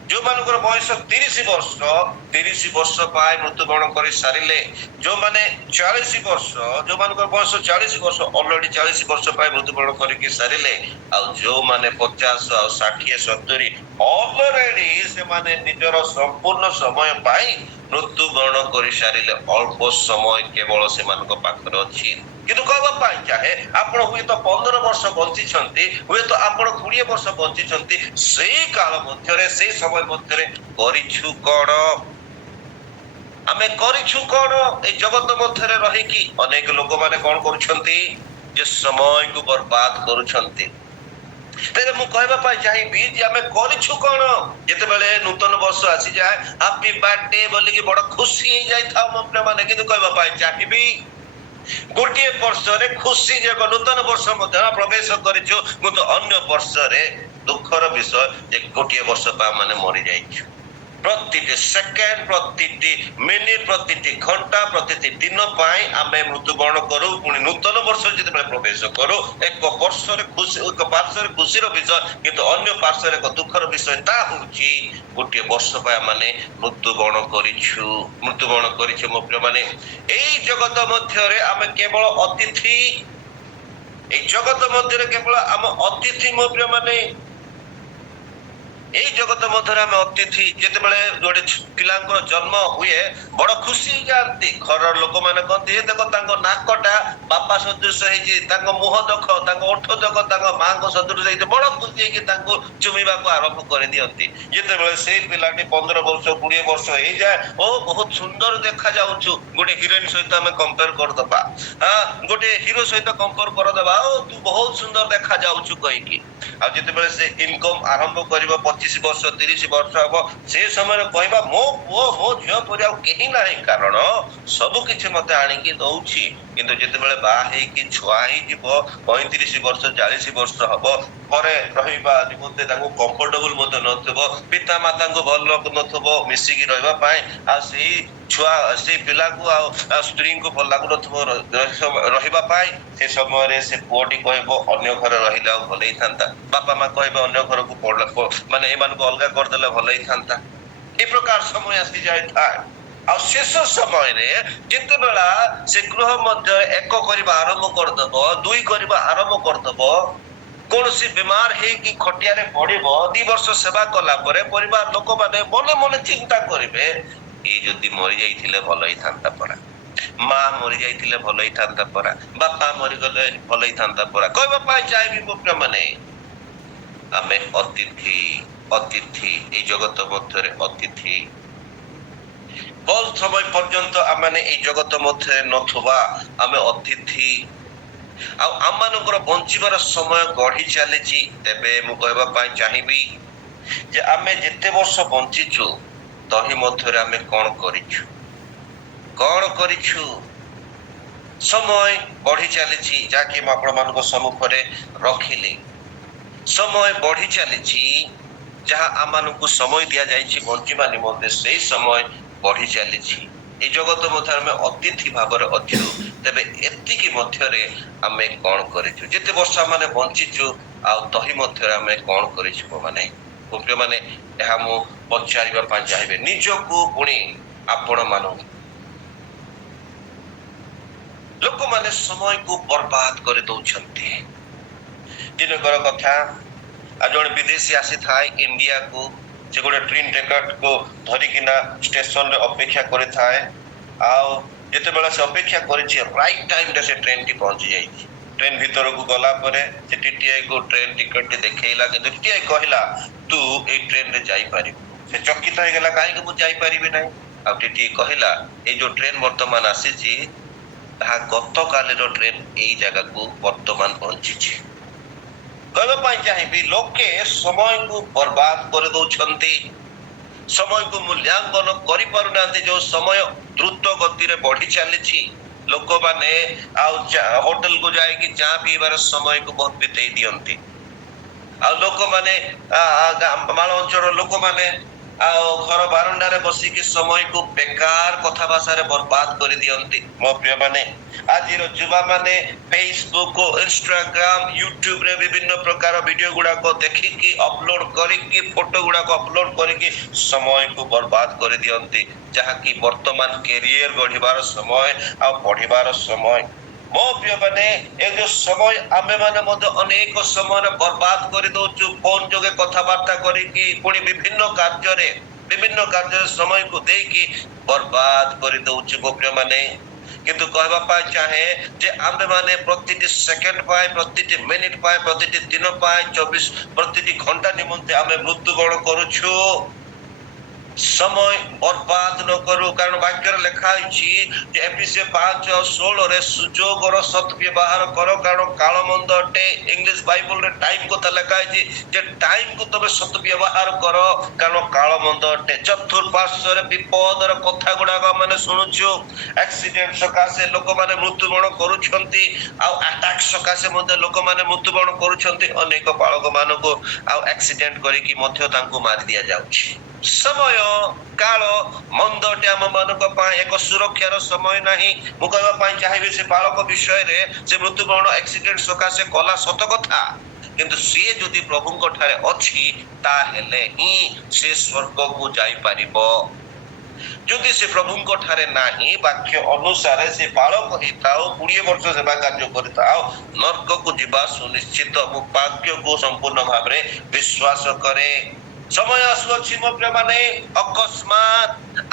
ଯୋଉମାନଙ୍କର ବୟସ 30 ବର୍ଷ ପାଇଁ ମୃତ୍ୟୁବରଣ କରି ସାରିଲେ। ଯୋଉମାନେ 40 ବର୍ଷ, ଯୋଉମାନଙ୍କର ବୟସ 40 ବର୍ଷ, ଅଲରେଡି 40 ବର୍ଷ ପାଇଁ ମୃତ୍ୟୁବରଣ କରିକି ସାରିଲେ। ଆଉ ଯୋଉମାନେ 50 ଆଉ 60, 70, ଅଲରେଡି ସେମାନେ ନିଜର ସମ୍ପୂର୍ଣ୍ଣ ସମୟ ପାଇଁ ମୃତ୍ୟୁବରଣ କରି ସାରିଲେ। ଅଳ୍ପ ସମୟ କେବଳ ସେମାନଙ୍କ ପାଖରେ ଅଛି। କିନ୍ତୁ କହିବା ପାଇଁ ଚାହେଁ, ଆପଣ ହୁଏତ 15 ବର୍ଷ ବଞ୍ଚିଛନ୍ତି, ହୁଏତ ଆପଣ 20 ବର୍ଷ ବଞ୍ଚିଛନ୍ତି। ସେଇ କାଳ ମଧ୍ୟରେ, ସେଇ ସମୟ ମଧ୍ୟରେ କରିଛୁ କଣ? ଆମେ କରିଛୁ କଣ? ଏଇ ଜଗତ ମଧ୍ୟରେ ରହିକି ଅନେକ ଲୋକମାନେ କଣ କରୁଛନ୍ତି? ଯେ ସମୟକୁ ବର୍ବାଦ କରୁଛନ୍ତି। ତେବେ ମୁଁ କହିବା ପାଇଁ ଚାହିଁବି ଯେ ଆମେ କରିଛୁ କଣ? ଯେତେବେଳେ ନୂତନ ବର୍ଷ ଆସିଯାଏ, ହାପି ବାର୍ଥଡେ ବୋଲିକି ବଡ ଖୁସି ହେଇଯାଇଥାଉ ମୋ ପ୍ରିୟମାନେ। କିନ୍ତୁ କହିବା ପାଇଁ ଚାହିଁବି, ଗୋଟିଏ ବର୍ଷରେ ଖୁସି ଯୋଗ ନୂତନ ବର୍ଷ ମଧ୍ୟ ପ୍ରବେଶ କରିଛୁ, କିନ୍ତୁ ଅନ୍ୟ ବର୍ଷରେ ଦୁଃଖର ବିଷୟ ଯେ ଗୋଟିଏ ବର୍ଷ ପାଇଁ ମାନେ ମରିଯାଇଛୁ। ପ୍ରତିଟି ସେକେଣ୍ଡ, ପ୍ରତିଟି ମିନିଟ, ପ୍ରତିଟି ଘଣ୍ଟା, ପ୍ରତିଟି ଦିନ ପାଇଁ ଆମେ ମୃତ୍ୟୁବରଣ କରୁ। ପୁଣି ନୂତନ ବର୍ଷରେ ଯେତେବେଳେ ପ୍ରବେଶ କରୁ, ଏକ ପାର୍ଶ୍ୱରେ ଖୁସିର ବିଷୟ, କିନ୍ତୁ ଅନ୍ୟ ପାର୍ଶ୍ୱରେ ଏକ ଦୁଃଖର ବିଷୟ। ତା ହଉଛି ଗୋଟିଏ ବର୍ଷ ପାଇଁ ମାନେ ମୃତ୍ୟୁବରଣ କରିଛୁ ମୋ ପ୍ରିୟ ମାନେ। ଏଇ ଜଗତ ମଧ୍ୟରେ ଆମେ କେବଳ ଅତିଥି। ଏଇ ଜଗତ ମଧ୍ୟରେ କେବଳ ଆମ ଅତିଥି ମୋ ପ୍ରିୟ ମାନେ। ଏଇ ଜଗତ ମଧ୍ୟରେ ଆମେ ଅତିଥି। ଯେତେବେଳେ ଗୋଟେ ପିଲାଙ୍କର ଜନ୍ମ ହୁଏ, ବଡ ଖୁସି ହେଇଯାଆନ୍ତି। ଘରର ଲୋକମାନେ କହନ୍ତି, ଏ ଦେଖ ତାଙ୍କ ନାକଟା ବାପା ସଦୃଶ ହେଇଛି, ତାଙ୍କ ମୁହଁ ଦେଖ, ତାଙ୍କ ଓଠ ଦେଖ, ତାଙ୍କ ମାଙ୍କ ସଦୃଶ ହେଇଛି। ବଡ ଖୁସି ହେଇକି ତାଙ୍କୁ ଚୁମିବାକୁ ଆରମ୍ଭ କରିଦିଅନ୍ତି। ଯେତେବେଳେ ସେଇ ପିଲାଟି 15 ବର୍ଷ 20 ବର୍ଷ ହେଇଯାଏ, ଓ ବହୁତ ସୁନ୍ଦର ଦେଖାଯାଉଛୁ, ଗୋଟେ ହିରୋଇନ ସହିତ ଆମେ କମ୍ପେୟାର କରିଦବା, ଗୋଟେ ହିରୋ ସହିତ କମ୍ପେୟାର କରିଦବା, ଓ ତୁ ବହୁତ ସୁନ୍ଦର ଦେଖାଯାଉଛୁ କହିକି। ଆଉ ଯେତେବେଳେ ସେ ଇନକମ୍ ଆରମ୍ଭ କରିବ, 25 ବର୍ଷ 30 ବର୍ଷ ହବ, ସେ ସମୟରେ କହିବା, ମୋ ପୁଅ ମୋ ଝିଅ ପରି ଆଉ କେହି ନାହିଁ, କାରଣ ସବୁ କିଛି ମତେ ଆଣିକି ଦଉଛି। କିନ୍ତୁ ଯେତେବେଳେ ବାହା ହେଇକି ଛୁଆ ହେଇଯିବ, 35 ବର୍ଷ 40 ବର୍ଷ ହବ, ଘରେ ରହିବା ନିମନ୍ତେ ତାଙ୍କୁ କମ୍ଫର୍ଟେବୁଲ ମଧ୍ୟ ନଥିବ, ପିତା ମାତାଙ୍କୁ ଭଲ ଲାଗୁନଥିବ ମିଶିକି ରହିବା ପାଇଁ, ଆଉ ସେଇ ପିଲାକୁ ଆଉ ସ୍ତ୍ରୀଙ୍କୁ ଭଲ ଲାଗୁନଥିବ ରହିବା ପାଇଁ, ସେ ସମୟରେ ସେ ପୁଅଟି କହିବ, ଅନ୍ୟ ଘରେ ରହିଲେ ଆଉ ଭଲ ହେଇଥାନ୍ତା। ବାପା ମା କହିବେ, ଅନ୍ୟ ଘରକୁ ମାନେ ଏମାନଙ୍କୁ ଅଲଗା କରିଦେଲେ ଭଲ ହେଇଥାନ୍ତା। ଏ ପ୍ରକାର ସମୟ ଆସି ଯାଇଥାଏ। ଆଉ ଶେଷ ସମୟରେ ଯେତେବେଳେ ସେ ଗୃହ ମଧ୍ୟ 1 କରିବା ଆରମ୍ଭ କରିଦବ, 2 କରିବା ଆରମ୍ଭ କରିଦବ, କୌଣସି ବେମାର ହେଇକି ଖଟିଆରେ ପଡିବ, 2 ବର୍ଷ ସେବା କଲା ପରେ ପରିବାର ଲୋକମାନେ ମନେ ମନେ ଚିନ୍ତା କରିବେ, ଏଇ ଯଦି ମରିଯାଇଥିଲେ ଭଲ ହେଇଥାନ୍ତା ପରା। ମା ମରି ଯାଇଥିଲେ ଭଲ ହେଇଥାନ୍ତା ପରା, ବାପା ମରିଗଲେ ଭଲ ହେଇଥାନ୍ତା ପରା କହିବା ପାଇଁ ଚାହିଁବି ମୋ ପ୍ରିୟମାନେ। ଆମେ ଅତିଥି ଏଇ ଜଗତ ମଧ୍ୟରେ ଅତିଥି। ବହୁତ ସମୟ ପର୍ଯ୍ୟନ୍ତ ଆମେ ଏଇ ଜଗତ ମଧ୍ୟରେ ନଥିବା ଆମେ ଅତିଥି। ଆଉ ଆମମାନଙ୍କର ବଞ୍ଚିବାର ସମୟ ଗଢି ଚାଲିଛି। ତେବେ ମୁଁ କହିବା ପାଇଁ ଚାହିଁବି ଯେ ଆମେ ଯେତେ ବର୍ଷ ବଞ୍ଚିଛୁ ତହିଁ ମଧ୍ୟରେ ଆମେ କଣ କରିଛୁ? ସମୟ ବଢି ଚାଲିଛି, ଯାହାକି ମୁଁ ଆପଣମାନଙ୍କ ସମ୍ମୁଖରେ ରଖିଲି। ସମୟ ବଢି ଚାଲିଛି, ଯାହା ଆମମାନଙ୍କୁ ସମୟ ଦିଆଯାଇଛି ବଞ୍ଚିବା ନିମନ୍ତେ ସେଇ ସମୟ ବଢି ଚାଲିଛି। এই ଜଗତ ମଧ୍ୟରେ ଆମେ ଅତିଥି ଭାବରେ ଅଛୁ। ତେବେ ଏତିକି ମଧ୍ୟରେ ଆମେ କଣ କରିଛୁ? ଯେତେ ବର୍ଷ ଆମେ ବଞ୍ଚିଛୁ ଆଉ ତହି ମଧ୍ୟରେ ଆମେ କଣ କରିଛୁ? ମୋ ପ୍ରିୟମାନେ, ଏହା ମୁଁ ପଚାରିବା ପାଇଁ ଚାହିଁବି ନିଜକୁ, ପୁଣି ଆପଣ ମାନଙ୍କୁ। ଲୋକମାନେ ସମୟକୁ ବର୍ବାଦ କରିଦଉଛନ୍ତି। ଦିନକର କଥା, ଆଉ ଜଣେ ବିଦେଶୀ ଆସିଥାଏ ଇଣ୍ଡିଆକୁ। ସେ ଗୋଟେ ଟ୍ରେନ୍ ଟିକେଟକୁ ଧରିକିନା ଷ୍ଟେସନରେ ଅପେକ୍ଷା କରିଥାଏ। ଆଉ ଯେତେବେଳେ ସେ ଅପେକ୍ଷା କରିଛି, ରାଇଟ୍ ଟାଇମରେ ସେ ଟ୍ରେନଟି ପହଞ୍ଚି ଯାଇଛି। ଟ୍ରେନ ଭିତରକୁ ଗଲା ପରେ ସେ ଟିଟିଆଇକୁ ଟ୍ରେନ ଟିକେଟଟି ଦେଖେଇଲା, କିନ୍ତୁ ଟିଟିଆଇ କହିଲା ତୁ ଏଇ ଟ୍ରେନରେ ଯାଇପାରିବୁ। ସେ ଚକିତ ହେଇଗଲା, କାହିଁକି ମୁଁ ଯାଇପାରିବି ନାହିଁ? ଆଉ ଟିଟିଆଇ କହିଲା ଏଇ ଯୋଉ ଟ୍ରେନ ବର୍ତ୍ତମାନ ଆସିଛି ତାହା ଗତକାଲିର ଟ୍ରେନ ଏଇ ଜାଗାକୁ ବର୍ତ୍ତମାନ ପହଞ୍ଚିଛି। କହିବା ପାଇଁ ଚାହିଁବି ଲୋକେ ସମୟକୁ ବର୍ବାଦ କରିଦଉଛନ୍ତି, ସମୟକୁ ମୂଲ୍ୟାଙ୍କନ କରିପାରୁନାହାନ୍ତି। ଯୋଉ ସମୟ ଦ୍ରୁତ ଗତିରେ ବଢି ଚାଲିଛି, ଲୋକମାନେ ଆଉ ହୋଟେଲକୁ ଯାଇକି ଚା ପିଇବାର ସମୟକୁ ବହୁତ ବିତେଇ ଦିଅନ୍ତି। ଆଉ ଲୋକମାନେ ମାଳ ଅଞ୍ଚଳର ଲୋକମାନେ ଆଉ ଘର ବାରଣ୍ଡାରେ ବସିକି ସମୟକୁ ବେକାର କଥା ଭାଷାରେ ବର୍ବାଦ କରିଦିଅନ୍ତି। ମୋ ପ୍ରିୟମାନେ, ଆଜିର ଯୁବାମାନେ ଫେସବୁକ୍, ଇନଷ୍ଟାଗ୍ରାମ, ୟୁଟ୍ୟୁବରେ ବିଭିନ୍ନ ପ୍ରକାର ଭିଡିଓ ଗୁଡାକ ଦେଖିକି ଅପଲୋଡ କରିକି, ଫଟୋ ଗୁଡାକ ଅପଲୋଡ କରିକି ସମୟକୁ ବର୍ବାଦ କରିଦିଅନ୍ତି, ଯାହାକି ବର୍ତ୍ତମାନ କ୍ୟାରିୟର ଗଢିବାର ସମୟ ଆଉ ପଢିବାର ସମୟ। ମୋ ପ୍ରିୟମାନେ, ଏ ଯୋଉ ସମୟ ଆମେ ମାନେ ମଧ୍ୟ ଅନେକ ସମୟରେ ବର୍ବାଦ କରିଦଉଛୁ। ଫୋନ ଯୋଗେ କଥାବାର୍ତ୍ତା କରିକି, ପୁଣି ବିଭିନ୍ନ କାର୍ଯ୍ୟରେ ସମୟକୁ ଦେଇକି ବର୍ବାଦ କରିଦଉଛୁ ମୋ ପ୍ରିୟମାନେ। କିନ୍ତୁ କହିବା ପାଇଁ ଚାହେଁ ଯେ ଆମେ ମାନେ ପ୍ରତିଟି ସେକେଣ୍ଡ ପାଇଁ, ପ୍ରତିଟି ମିନିଟ ପାଇଁ, ପ୍ରତିଟି ଦିନ ପାଇଁ, ପ୍ରତିଟି ଘଣ୍ଟା ନିମନ୍ତେ ଆମେ ମୃତ୍ୟୁବରଣ କରୁଛୁ। ସମୟ ବର୍ବାଦ ନ କରୁ, କାରଣ ବାକ୍ୟରେ ଲେଖା ହେଇଛି ଯେ ଏଫେସିୟ 5:16 ସୁଯୋଗର ସଦ୍ବ୍ୟବହାର କର, କାରଣ କାଳ ମନ୍ଦ ଅଟେ। ଇଂଲିଶ ବାଇବଲରେ ଟାଇମ କଥା ଲେଖା ହେଇଛି ଯେ ଟାଇମକୁ ତମେ ସଦ୍ବ୍ୟବହାର କର, କାରଣ କାଳ ମନ୍ଦ ଅଟେ। ଚତୁଃପାର୍ଶ୍ୱରେ ବିପଦର କଥା ଗୁଡାକ ମାନେ ଶୁଣୁଛୁ। ଆକ୍ସିଡେଣ୍ଟ ସକାଶେ ଲୋକମାନେ ମୃତ୍ୟୁବରଣ କରୁଛନ୍ତି, ଆଉ ଆଟାକ ସକାଶେ ମଧ୍ୟ ଲୋକମାନେ ମୃତ୍ୟୁବରଣ କରୁଛନ୍ତି। ଅନେକ ବାଳକ ମାନଙ୍କୁ ଆଉ ଆକ୍ସିଡେଣ୍ଟ କରିକି ମଧ୍ୟ ତାଙ୍କୁ ମାରି ଦିଆଯାଉଛି। ସମୟ କାଳ ମନ୍ଦ ଅଟେ, ଆମ ମାନଙ୍କ ପାଇଁ ଏକ ସୁରକ୍ଷାର ସମୟ ନାହିଁ। ମୁଁ କହିବା ପାଇଁ ଚାହିଁବି ସେ ବାଳକ ବିଷୟରେ, ସେ ମୃତ୍ୟୁବରଣ ଆକ୍ସିଡେଣ୍ଟ ସକାଶେ କଲା ସତ କଥା, କିନ୍ତୁ ସିଏ ଯଦି ପ୍ରଭୁଙ୍କ ଠାରେ ଅଛି ତାହେଲେ ହିଁ ସେ ସ୍ୱର୍ଗକୁ ଯାଇପାରିବ। ଯଦି ସେ ପ୍ରଭୁଙ୍କ ଠାରେ ନାହିଁ, ବାକ୍ୟ ଅନୁସାରେ ସେ ବାଳକ ହେଇଥାଉ, 20 ବର୍ଷ ସେବା କାର୍ଯ୍ୟ କରିଥାଉ, ନର୍କକୁ ଯିବା ସୁନିଶ୍ଚିତ। ମୁଁ ବାକ୍ୟକୁ ସମ୍ପୂର୍ଣ୍ଣ ଭାବରେ ବିଶ୍ୱାସ କରେ। ସମୟ ଆସୁଅଛି ମୋ ପ୍ରିୟମାନେ, ଅକସ୍ମାତ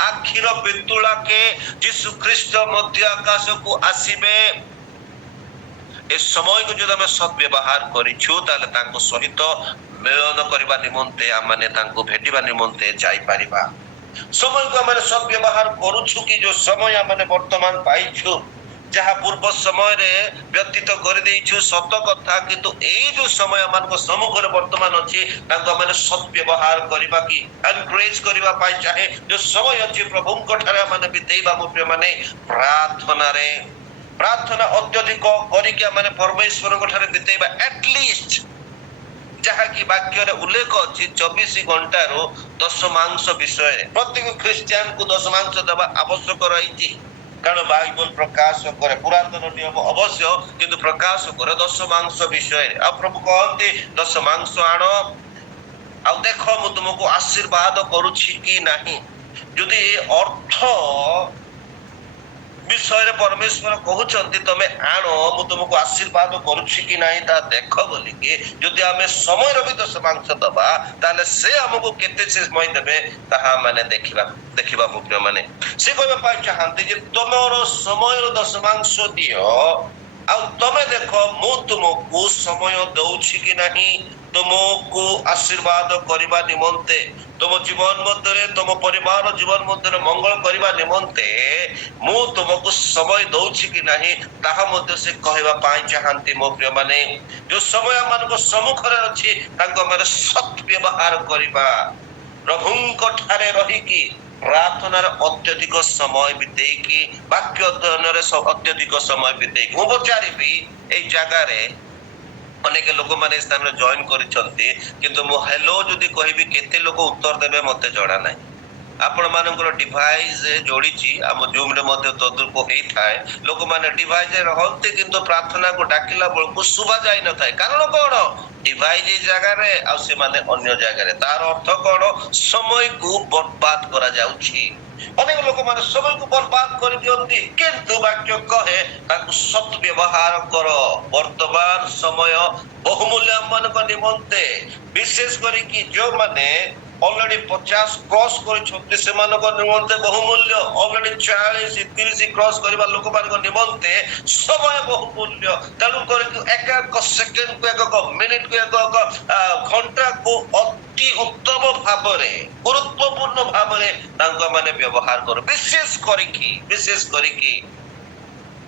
ଆଖିର ପିତୁଳାକେ ଯୀଶୁ ଖ୍ରୀଷ୍ଟ ମଧ୍ୟ ଆକାଶକୁ ଆସିବେ। ଏ ସମୟକୁ ଯଦି ଆମେ ସଦ୍ବ୍ୟବହାର କରିଛୁ, ତାହେଲେ ତାଙ୍କ ସହିତ ମିଳନ କରିବା ନିମନ୍ତେ, ଆମେ ତାଙ୍କୁ ଭେଟିବା ନିମନ୍ତେ ଯାଇପାରିବା। ସମୟକୁ ଆମେ ସଦ୍ବ୍ୟବହାର କରୁଛୁ କି? ଯୋଉ ସମୟ ଆମେ ବର୍ତ୍ତମାନ ପାଇଛୁ, ଯାହା ପୂର୍ବ ସମୟରେ ବ୍ୟତୀତ କରିଦେଇଛୁ ସତ କଥା, କିନ୍ତୁ ଏଇ ଯୋଉ ସମୟ ଆମମାନଙ୍କ ସମ୍ମୁଖରେ ବର୍ତ୍ତମାନ ଅଛି, ତାଙ୍କୁ ଆମେ ସଦ୍ବ୍ୟବହାର କରିବା କି? ଏନକରେଜ କରିବା ପାଇଁ ଚାହେଁ ଯୋଉ ସମୟ ଅଛି ପ୍ରଭୁଙ୍କ ଠାରେ ଆମେ ବିତେଇବା ମୋ ପ୍ରିୟମାନେ ପ୍ରାର୍ଥନାରେ। ପ୍ରାର୍ଥନା ଅତ୍ୟଧିକ କରିକି ଆମେ ପରମେଶ୍ୱରଙ୍କ ଠାରେ ବିତେଇବା। ଆଟଲିଷ୍ଟ ଯାହାକି ବାକ୍ୟରେ ଉଲ୍ଲେଖ ଅଛି 24 ଘଣ୍ଟାରୁ ଦଶମାଂଶ ବିଷୟରେ। ପ୍ରତ୍ୟେକ ଖ୍ରୀଷ୍ଟିଆନକୁ ଦଶମାଂଶ ଦେବା ଆବଶ୍ୟକ ରହିଛି, କାରଣ ବାଇବଲ ପ୍ରକାଶ କରେ, ପୁରାତନ ନିୟମ ଅବଶ୍ୟ, କିନ୍ତୁ ପ୍ରକାଶ କରେ ଦଶମାଂଶ ବିଷୟରେ। ଆଉ ପ୍ରଭୁ କହନ୍ତି ଦଶମାଂଶ ଆଣ, ଆଉ ଦେଖ ମୁଁ ତୁମକୁ ଆଶୀର୍ବାଦ କରୁଛି କି ନାହିଁ। ଯଦି ଅର୍ଥ ବିଷୟରେ ପରମେଶ୍ୱର କହୁଛନ୍ତି ତମେ ଆଣ ମୁଁ ତୁମକୁ ଆଶୀର୍ବାଦ କରୁଛି କି ନାହିଁ ତା ଦେଖ ବୋଲିକି। ଯଦି ଆମେ ସମୟର ବି ଦଶମାଂଶ ଦବା ତାହେଲେ ସେ ଆମକୁ କେତେ ସମୟ ଦେବେ ତାହା ମାନେ ଦେଖିବା ମୁଖ୍ୟ ମାନେ ସେ କହିବା ପାଇଁ ଚାହାନ୍ତି ଯେ ତମର ସମୟର ଦଶମାଂଶ ଦିଅ ଆଉ ତମେ ଦେଖ ମୁଁ ତୁମକୁ ସମୟ ଦଉଛି କି ନାହିଁ ତୁମକୁ ଆଶୀର୍ବାଦ କରିବା ନିମନ୍ତେ, ତୁମ ଜୀବନ ମଧ୍ୟରେ ତୁମ ପରିବାର ଜୀବନ ମଧ୍ୟରେ ମଙ୍ଗଳ କରିବା ନିମନ୍ତେ ମୁଁ ତୁମକୁ ସମୟ ଦଉଛି କି ନାହିଁ ତାହା ମଧ୍ୟ ସେ କହିବା ପାଇଁ ଚାହାନ୍ତି ମୋ ପ୍ରିୟ ମାନେ। ଯୋଉ ସମୟ ମାନଙ୍କ ସମ୍ମୁଖରେ ଅଛି ତାଙ୍କୁ ଆମେ ସତ୍ ବ୍ୟବହାର କରିବା, ପ୍ରଭୁଙ୍କ ଠାରେ ରହିକି ପ୍ରାର୍ଥନାର ଅତ୍ୟଧିକ ସମୟ ବିତେଇକି ବାକ୍ୟ ଅଧ୍ୟୟନରେ ଅତ୍ୟଧିକ ସମୟ ବିତେଇକି। ମୁଁ ପଚାରିବି ଏଇ ଜାଗାରେ ଅନେକ ଲୋକମାନେ ସ୍ଥାନରେ ଜଏନ କରିଛନ୍ତି କିନ୍ତୁ ମୁଁ ହେଲୋ ଯଦି କହିବି କେତେ ଲୋକ ଉତ୍ତର ଦେବେ ମତେ ଜଣା ନାହିଁ। ଆପଣ ମାନଙ୍କର ଡିଭାଇସ ଯୋଡିଛି ଆମ ଜୁମ ରେ ମଧ୍ୟ ତଦୁପ ହେଇଥାଏ, ଲୋକମାନେ ଡିଭାଇସ ରହନ୍ତି କିନ୍ତୁ ପ୍ରାର୍ଥନାକୁ ଡାକିଲା ବେଳକୁ ଶୁଭା ଯାଇନଥାଏ। କାରଣ କଣ? ଡିଭାଇସ ଜାଗାରେ ଆଉ ସେମାନେ ଅନ୍ୟ ଜାଗାରେ। ତାର ଅର୍ଥ କଣ? ସମୟକୁ ବର୍ବାଦ କରାଯାଉଛି। ଅନେକ ଲୋକମାନେ ସମୟକୁ ବର୍ବାଦ କରିଦିଅନ୍ତି କିନ୍ତୁ ବାକ୍ୟ କହେ ତାକୁ ସତ୍ ବ୍ୟବହାର କର। ବର୍ତ୍ତମାନ ସମୟ ବହୁମୂଲ୍ୟ ମାନଙ୍କ ନିମନ୍ତେ, ବିଶେଷ କରିକି ଯୋଉମାନେ ଅଲରେଡି 50 କ୍ରସ୍ କରିଛନ୍ତି ସେମାନଙ୍କ ନିମନ୍ତେ ବହୁମୂଲ୍ୟ, ଅଲରେଡି 40 30 କ୍ରସ୍ କରିବା ଲୋକମାନଙ୍କ ନିମନ୍ତେ ସମୟ ବହୁମୂଲ୍ୟ। ତେଣୁ କରିକି ଏକ ଏକ ସେକେଣ୍ଡକୁ ଏକ ଏକ ମିନିଟକୁ ଏକ ଏକ ଘଣ୍ଟାକୁ ଅତି ଉତ୍ତମ ଭାବରେ ଗୁରୁତ୍ୱପୂର୍ଣ୍ଣ ଭାବରେ ତାଙ୍କ ମାନେ ବ୍ୟବହାର କରୁ। ବିଶେଷ କରିକି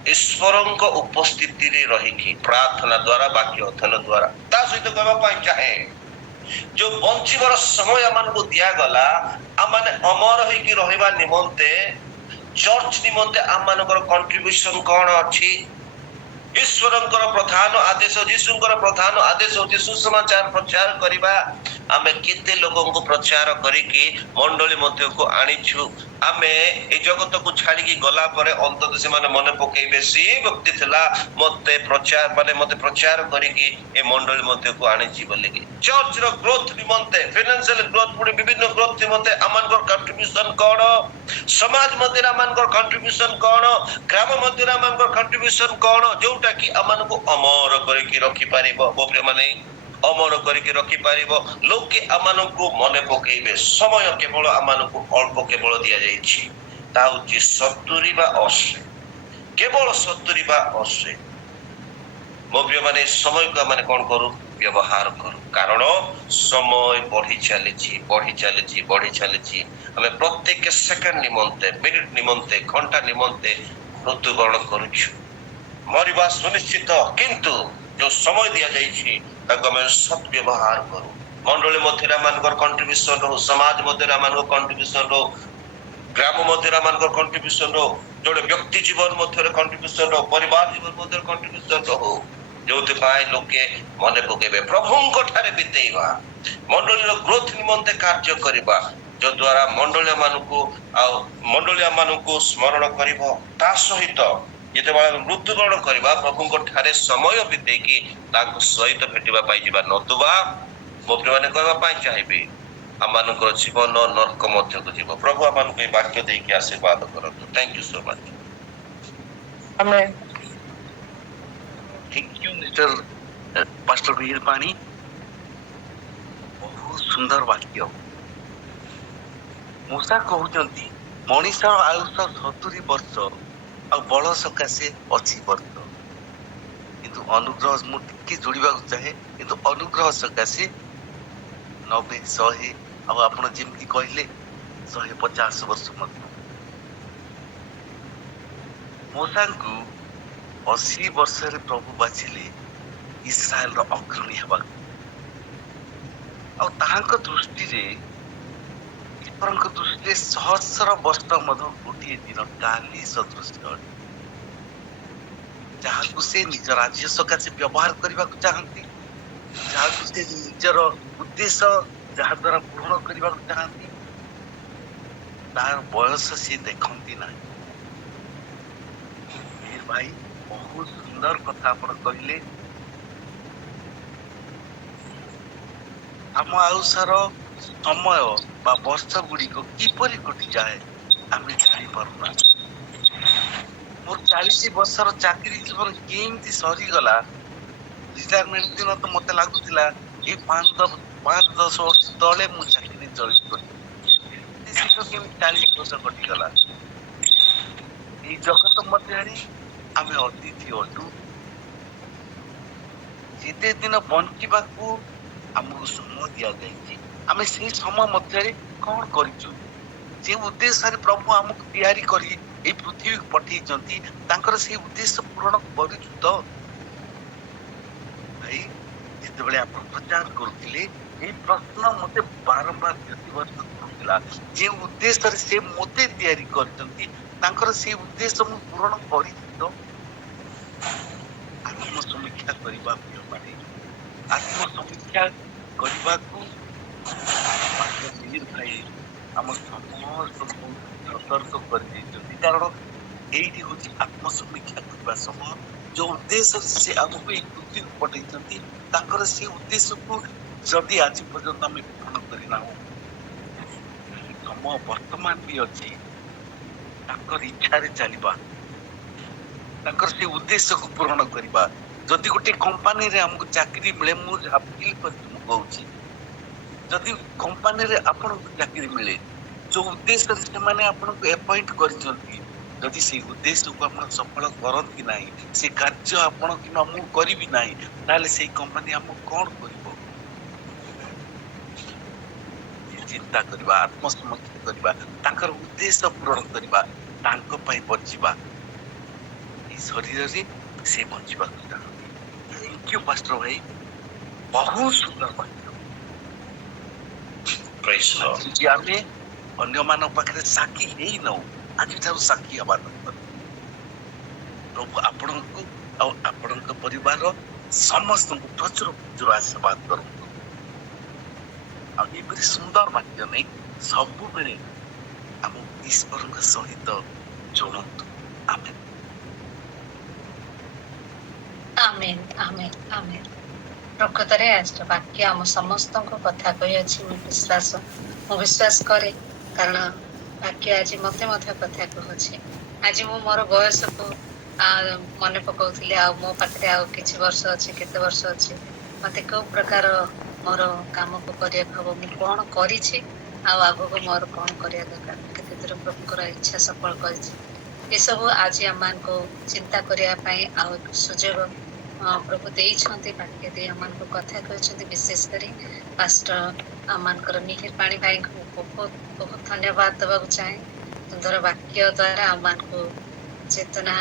ଈଶ୍ୱରଙ୍କ ଉପସ୍ଥିତିରେ ରହିକି ପ୍ରାର୍ଥନା ଦ୍ଵାରା ବାକ୍ୟ ଅଧ୍ୟୟନ ଦ୍ଵାରା। ତା ସହିତ କହିବା ପାଇଁ ଚାହେଁ ଯୋଉ ବଞ୍ଚିବାର ସମୟ ଆମମାନଙ୍କୁ ଦିଆଗଲା ଆମମାନେ ଅମର ହେଇକି ରହିବା ନିମନ୍ତେ ଚର୍ଚ୍ଚ ନିମନ୍ତେ ଆମମାନଙ୍କର କଣ୍ଟ୍ରିବ୍ୟୁସନ କଣ ଅଛି? ଈଶ୍ୱରଙ୍କର ପ୍ରଧାନ ଆଦେଶ, ଯୀଶୁଙ୍କର ପ୍ରଧାନ ଆଦେଶ ହଉଛି ସୁସମାଚାର ପ୍ରଚାର କରିବା। ଆମେ କେତେ ଲୋକଙ୍କୁ ପ୍ରଚାର କରିକି ମଣ୍ଡଳୀ ମଧ୍ୟକୁ ଆଣିଛୁ। ଆମେ ଏଇ ଜଗତକୁ ଛାଡିକି ଗଲା ପରେ ଅନ୍ତତଃ ସେମାନେ ମନେ ପକେଇବେ ସେ ବ୍ୟକ୍ତି ଥିଲା ମତେ ପ୍ରଚାର କରିକି ଏ ମଣ୍ଡଳୀ ମଧ୍ୟକୁ ଆଣିଛି ବୋଲିକି। ଚର୍ଚ୍ଚର ଗ୍ରୋଥ ନିମନ୍ତେ, ଫାଇନାନ୍ସିଆଲ ଗ୍ରୋଥ ପୁଣି ବିଭିନ୍ନ ଗ୍ରୋଥ ନିମନ୍ତେ ଆମମାନଙ୍କର କଣ୍ଟ୍ରିବ୍ୟୁସନ କଣ? ସମାଜ ମଧ୍ୟରେ ଆମମାନଙ୍କର କଣ୍ଟ୍ରିବ୍ୟୁସନ କଣ? ଗ୍ରାମ ମଧ୍ୟରେ ଆମମାନଙ୍କର କଣ୍ଟ୍ରିବ୍ୟୁସନ କଣ? ଯୋଉଟା କି ଆମମାନଙ୍କୁ ଅମର କରିକି ରଖିପାରିବ। ମୋ ପ୍ରିୟମାନେ, ଅମର କରିକି ରଖିପାରିବ। ଲୋକେ ଆମମାନଙ୍କୁ ମନେ ପକେଇବେ। ସମୟ କେବଳ ଆମମାନଙ୍କୁ ଅଳ୍ପ କେବଳ ଦିଆଯାଇଛି, ତା ହଉଛି 70 ବା 80, କେବଳ 70 ବା 80। ମୋ ପ୍ରିୟମାନେ, ସମୟକୁ ଆମେ କଣ କରୁ? ବ୍ୟବହାର କରୁ। କାରଣ ସମୟ ବଢି ଚାଲିଛି। ଆମେ ପ୍ରତ୍ୟେକ ସେକେଣ୍ଡ ନିମନ୍ତେ, ମିନିଟ ନିମନ୍ତେ, ଘଣ୍ଟା ନିମନ୍ତେ ମୃତ୍ୟୁବରଣ କରୁଛୁ, ମରିବା ସୁନିଶ୍ଚିତ। କିନ୍ତୁ ଯୋଉ ସମୟ ଦିଆଯାଇଛି ତାକୁ ଆମେ ସତ୍ ବ୍ୟବହାର କରୁ। ମଣ୍ଡଳୀ ମଧ୍ୟରେ ଆମମାନଙ୍କର କଣ୍ଟ୍ରିବ୍ୟୁସନ ହଉ, ସମାଜ ମଧ୍ୟରେ ଆମମାନଙ୍କର କଣ୍ଟ୍ରିବ୍ୟୁସନ ହଉ, ଗ୍ରାମ ମଧ୍ୟରେ ଆମମାନଙ୍କର କଣ୍ଟ୍ରିବ୍ୟୁସନ ହଉ, ଯୋଉଟା ବ୍ୟକ୍ତି ଜୀବନ ମଧ୍ୟରେ କଣ୍ଟ୍ରିବ୍ୟୁସନ ହଉ, ପରିବାର ଜୀବନ ମଧ୍ୟରେ କଣ୍ଟ୍ରିବ୍ୟୁସନ ହଉ, ଯୋଉଥିପାଇଁ ଲୋକେ ମନେ ପକେଇବେ। ପ୍ରଭୁଙ୍କ ଠାରେ ବିତେଇବା, ମଣ୍ଡଳୀର ଗ୍ରୋଥ ନିମନ୍ତେ କାର୍ଯ୍ୟ କରିବା, ଯଦ୍ୱାରା ମଣ୍ଡଳୀ ମାନଙ୍କୁ ସ୍ମରଣ କରିବ। ତା ସହିତ ଯେତେବେଳେ ଆମେ ମୃତ୍ୟୁବରଣ କରିବା ପ୍ରଭୁଙ୍କ ଠାରେ ସମୟ ବିତେଇକି ତାଙ୍କ ସହିତ ଭେଟିବା ପାଇଁ ଯିବା। ନତୁବା ମୋ ପ୍ରିୟମାନେ କହିବା ପାଇଁ ଚାହିଁବି ଆମମାନଙ୍କର ଜୀବନ ନର୍କ ମଧ୍ୟକୁ ଯିବ। ପ୍ରଭୁ ଆମମାନଙ୍କୁ ଏହି ବାକ୍ୟ ଦେଇକି ଆଶୀର୍ବାଦ କରନ୍ତୁ। Thank you so much. Thank you, Mr. Pastor Mihir Pani. ବହୁତ ସୁନ୍ଦର ବାକ୍ୟ। ମୂଷା କହୁଛନ୍ତି ମଣିଷର ଆୟୁଷ 70 ବର୍ଷ ଆଉ ବଳ ସକାଶେ 80 ବର୍ଷ। କିନ୍ତୁ ଅନୁଗ୍ରହ, ମୁଁ ଟିକେ ଯୋଡ଼ିବାକୁ ଚାହେଁ, କିନ୍ତୁ ଅନୁଗ୍ରହ ସକାଶେ 90, 100 ଆଉ ଆପଣ ଯେମିତି କହିଲେ 150 ବର୍ଷ ମଧ୍ୟ। ମୂଷାଙ୍କୁ 80 ବର୍ଷରେ ପ୍ରଭୁ ବାଛିଲେ ଇସ୍ରାଏଲର ଅଗ୍ରଣୀ ହେବାକୁ। ଆଉ ତାହାଙ୍କ ଦୃଷ୍ଟିରେ, ଈଶ୍ୱରଙ୍କ ଦୃଷ୍ଟିରେ 1000 ବର୍ଷ ମଧ୍ୟ ଗୋଟିଏ ଦିନ କାଲି ସଦୃଶ, ଯାହାକୁ ସେ ନିଜ ରାଜ୍ୟ ସକାଶେ ବ୍ୟବହାର କରିବାକୁ ଚାହାନ୍ତି, ଯାହାକୁ ସେ ନିଜର ଉଦ୍ଦେଶ୍ୟ ଯାହା ଦ୍ୱାରା ପୂରଣ କରିବାକୁ ଚାହାନ୍ତି, ତାର ବୟସ ସେ ଦେଖନ୍ତି ନାହିଁ। ଭାଇ, ବହୁତ ସୁନ୍ଦର କଥା ଆପଣ କହିଲେ। ଆମ ଆୟୁଷର ସମୟ ବା ବର୍ଷ ଗୁଡ଼ିକ କିପରି କଟିଯାଏ ଆମେ ଜାଣିପାରୁନା। ମୋର 40 ବର୍ଷର ଚାକିରି ଜୀବନ କେମିତି ସରିଗଲା। ରିଟାୟାରମେଣ୍ଟ ଦିନ ତ ମତେ ଲାଗୁଥିଲା ଏଇ 5-10 ବର୍ଷ ତଳେ ମୁଁ ଚାକିରି ଜଏନ୍ କଲି। ଶୀଘ୍ର କେମିତି 40 ବର୍ଷ କଟିଗଲା। ଏଇ ଜଗତ ମଧ୍ୟରେ ଆମେ ଅତିଥି ଅଟୁ। ଯେତେ ଦିନ ବଞ୍ଚିବାକୁ ଆମକୁ ସମୟ ଦିଆଯାଇଛି, ଆମେ ସେଇ ସମୟ ମଧ୍ୟରେ କଣ କରିଛୁ? ଯେ ଉଦ୍ଦେଶ୍ୟରେ ପ୍ରଭୁ ଆମକୁ ତିଆରି କରି ଏଇ ପୃଥିବୀକୁ ପଠେଇଛନ୍ତି, ତାଙ୍କର ସେଇ ଉଦ୍ଦେଶ୍ୟ ପୂରଣ କରିଛୁ ତ? ଭାଇ, ଯେତେବେଳେ ଆପଣ ପ୍ରଚାର କରୁଥିଲେ ଏଇ ପ୍ରଶ୍ନ ମତେ ବାରମ୍ବାର ବ୍ୟତିବ୍ୟସ୍ତ କରୁଥିଲା। ଯେ ଉଦ୍ଦେଶ୍ୟରେ ସେ ମତେ ତିଆରି କରିଛନ୍ତି, ତାଙ୍କର ସେଇ ଉଦ୍ଦେଶ୍ୟ ମୁଁ ପୂରଣ କରିଛି ତ? ଆତ୍ମସମୀକ୍ଷା କରିବା ପ୍ରିୟମାନେ, ଆତ୍ମସମୀକ୍ଷା କରିବାକୁ ଭାଇ ଆମ ସମସ୍ତଙ୍କୁ ସତର୍କ କରିଦେଇଛନ୍ତି। କାରଣ ଏଇଠି ହଉଛି ଆତ୍ମସମୀକ୍ଷା କରିବା ସମୟ। ଯୋଉ ଉଦ୍ଦେଶ୍ୟରେ ସେ ଆମକୁ ଏଇ ପୃଥିବୀକୁ ପଠେଇଛନ୍ତି, ତାଙ୍କର ସେ ଉଦ୍ଦେଶ୍ୟକୁ ଯଦି ଆଜି ପର୍ଯ୍ୟନ୍ତ ଆମେ ପୂରଣ କରିନାହୁଁ, ସମୟ ବର୍ତ୍ତମାନ ବି ଅଛି ତାଙ୍କର ଇଚ୍ଛାରେ ଚାଲିବା, ତାଙ୍କର ସେ ଉଦ୍ଦେଶ୍ୟକୁ ପୂରଣ କରିବା। ଯଦି ଗୋଟେ କମ୍ପାନୀରେ ଆମକୁ ଚାକିରି ମିଳେ, ମୁଁ ଯାହା ଫିଲ୍ କରିଛି ମୁଁ କହୁଛି, ଯଦି କମ୍ପାନୀରେ ଆପଣଙ୍କୁ ଚାକିରି ମିଳେ, ଯୋଉ ଉଦ୍ଦେଶ୍ୟରେ ସେମାନେ ଆପଣଙ୍କୁ ଆପଏଣ୍ଟ କରିଛନ୍ତି, ଯଦି ସେଇ ଉଦ୍ଦେଶ୍ୟକୁ ଆପଣ ସଫଳ କରନ୍ତି ନାହିଁ, ସେ କାର୍ଯ୍ୟ ଆପଣ କିମ୍ବା ମୁଁ କରିବି ନାହିଁ, ତାହେଲେ ସେଇ କମ୍ପାନୀ ଆମକୁ କଣ କରିବ? ଚିନ୍ତା କରିବା, ଆତ୍ମସମୀକ୍ଷା କରିବା, ତାଙ୍କର ଉଦ୍ଦେଶ୍ୟ ପୂରଣ କରିବା, ତାଙ୍କ ପାଇଁ ବଞ୍ଚିବା। ଏଇ ଶରୀରରେ ସେ ବଞ୍ଚିବାକୁ ଚାହାନ୍ତି। ଥ୍ୟାଙ୍କ ୟୁ ପାଷ୍ଟର ଭାଇ, ବହୁତ ସୁନ୍ଦର ବାକ୍ୟ। Praise the Lord. ଯଦି ଆମେ ଅନ୍ୟମାନଙ୍କ ପାଖରେ ସାକ୍ଷୀ ହେଇନଉ, ଆଜିଠାରୁ ସାକ୍ଷୀ ହେବା ଦରକାର। ପ୍ରଭୁ ଆପଣଙ୍କୁ ଆଉ ଆପଣଙ୍କ ପରିବାର ସମସ୍ତଙ୍କୁ ପ୍ରଚୁର ପ୍ରଚୁର ଆଶୀର୍ବାଦ କରନ୍ତୁ। ଆଉ ଏପରି ସୁନ୍ଦର ବାକ୍ୟ ନେଇ ସବୁବେଳେ ଆମ ଈଶ୍ୱରଙ୍କ ସହିତ ଯୋଡ଼ନ୍ତୁ। ଆମେ ଆମେନ୍, ଆମେନ୍, ଆମେନ୍। ପ୍ରକୃତରେ ଆଜିର ବାକ୍ୟ ଆମ ସମସ୍ତଙ୍କୁ କଥା କହିଅଛି। ମୁଁ ବିଶ୍ୱାସ କରେ, କାରଣ ବାକ୍ୟ ଆଜି ମତେ ମଧ୍ୟ କଥା କହୁଛି। ଆଜି ମୁଁ ମୋର ବୟସକୁ ମନେ ପକାଉଥିଲି, ଆଉ ମୋ ପାଖରେ ଆଉ କିଛି ବର୍ଷ ଅଛି, କେତେ ବର୍ଷ ଅଛି, ମତେ କୋଉ ପ୍ରକାର ମୋର କାମକୁ କରିବାକୁ ହବ, ମୁଁ କଣ କରିଛି, ଆଉ ଆଗକୁ ମୋର କଣ କରିବା ଦରକାର, ମୁଁ କେତେ ଦୂର ପ୍ରଭୁଙ୍କର ଇଚ୍ଛା ସଫଳ କରିଛି, ଏସବୁ ଆଜି ଆମମାନଙ୍କୁ ଚିନ୍ତା କରିବା ପାଇଁ ଆଉ ଏକ ସୁଯୋଗ ପ୍ରଭୁ ଦେଇଛନ୍ତି। ବାକ୍ୟ ଦେଇ ଆମମାନଙ୍କୁ କଥା କହିଛନ୍ତି। ବିଶେଷ କରି ପାଷ୍ଟର ଆମମାନଙ୍କର ମିହିର ପାଣି ଭାଇଙ୍କୁ ବହୁତ ବହୁତ ଧନ୍ୟବାଦ ଦେବାକୁ ଚାହେଁ। ସୁନ୍ଦର ବାକ୍ୟ ଦ୍ୱାରା ଆମମାନଙ୍କୁ ଚେତନା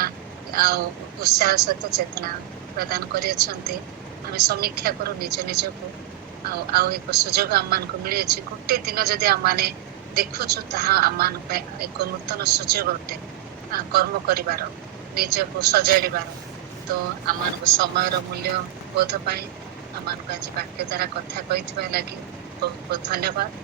ଆଉ ଉତ୍ସାହ ସହିତ ଚେତନା ପ୍ରଦାନ କରିଅଛନ୍ତି। ଆମେ ସମୀକ୍ଷା କରୁ ନିଜ ନିଜକୁ, ଆଉ ଏକ ସୁଯୋଗ ଆମମାନଙ୍କୁ ମିଳିଅଛି। ଗୋଟେ ଦିନ ଯଦି ଆମମାନେ ଦେଖୁଛୁ, ତାହା ଆମମାନଙ୍କ ପାଇଁ ଏକ ନୂତନ ସୁଯୋଗ ଅଟେ କର୍ମ କରିବାର, ନିଜକୁ ସଜାଡ଼ିବାର। ତ ଆମମାନଙ୍କୁ ସମୟର ମୂଲ୍ୟ ବୋଧ ପାଇଁ ଆମମାନଙ୍କୁ ଆଜି ବାକ୍ୟ ଦ୍ୱାରା କଥା କହିଥିବା ଲାଗି ବହୁତ ବହୁତ ଧନ୍ୟବାଦ।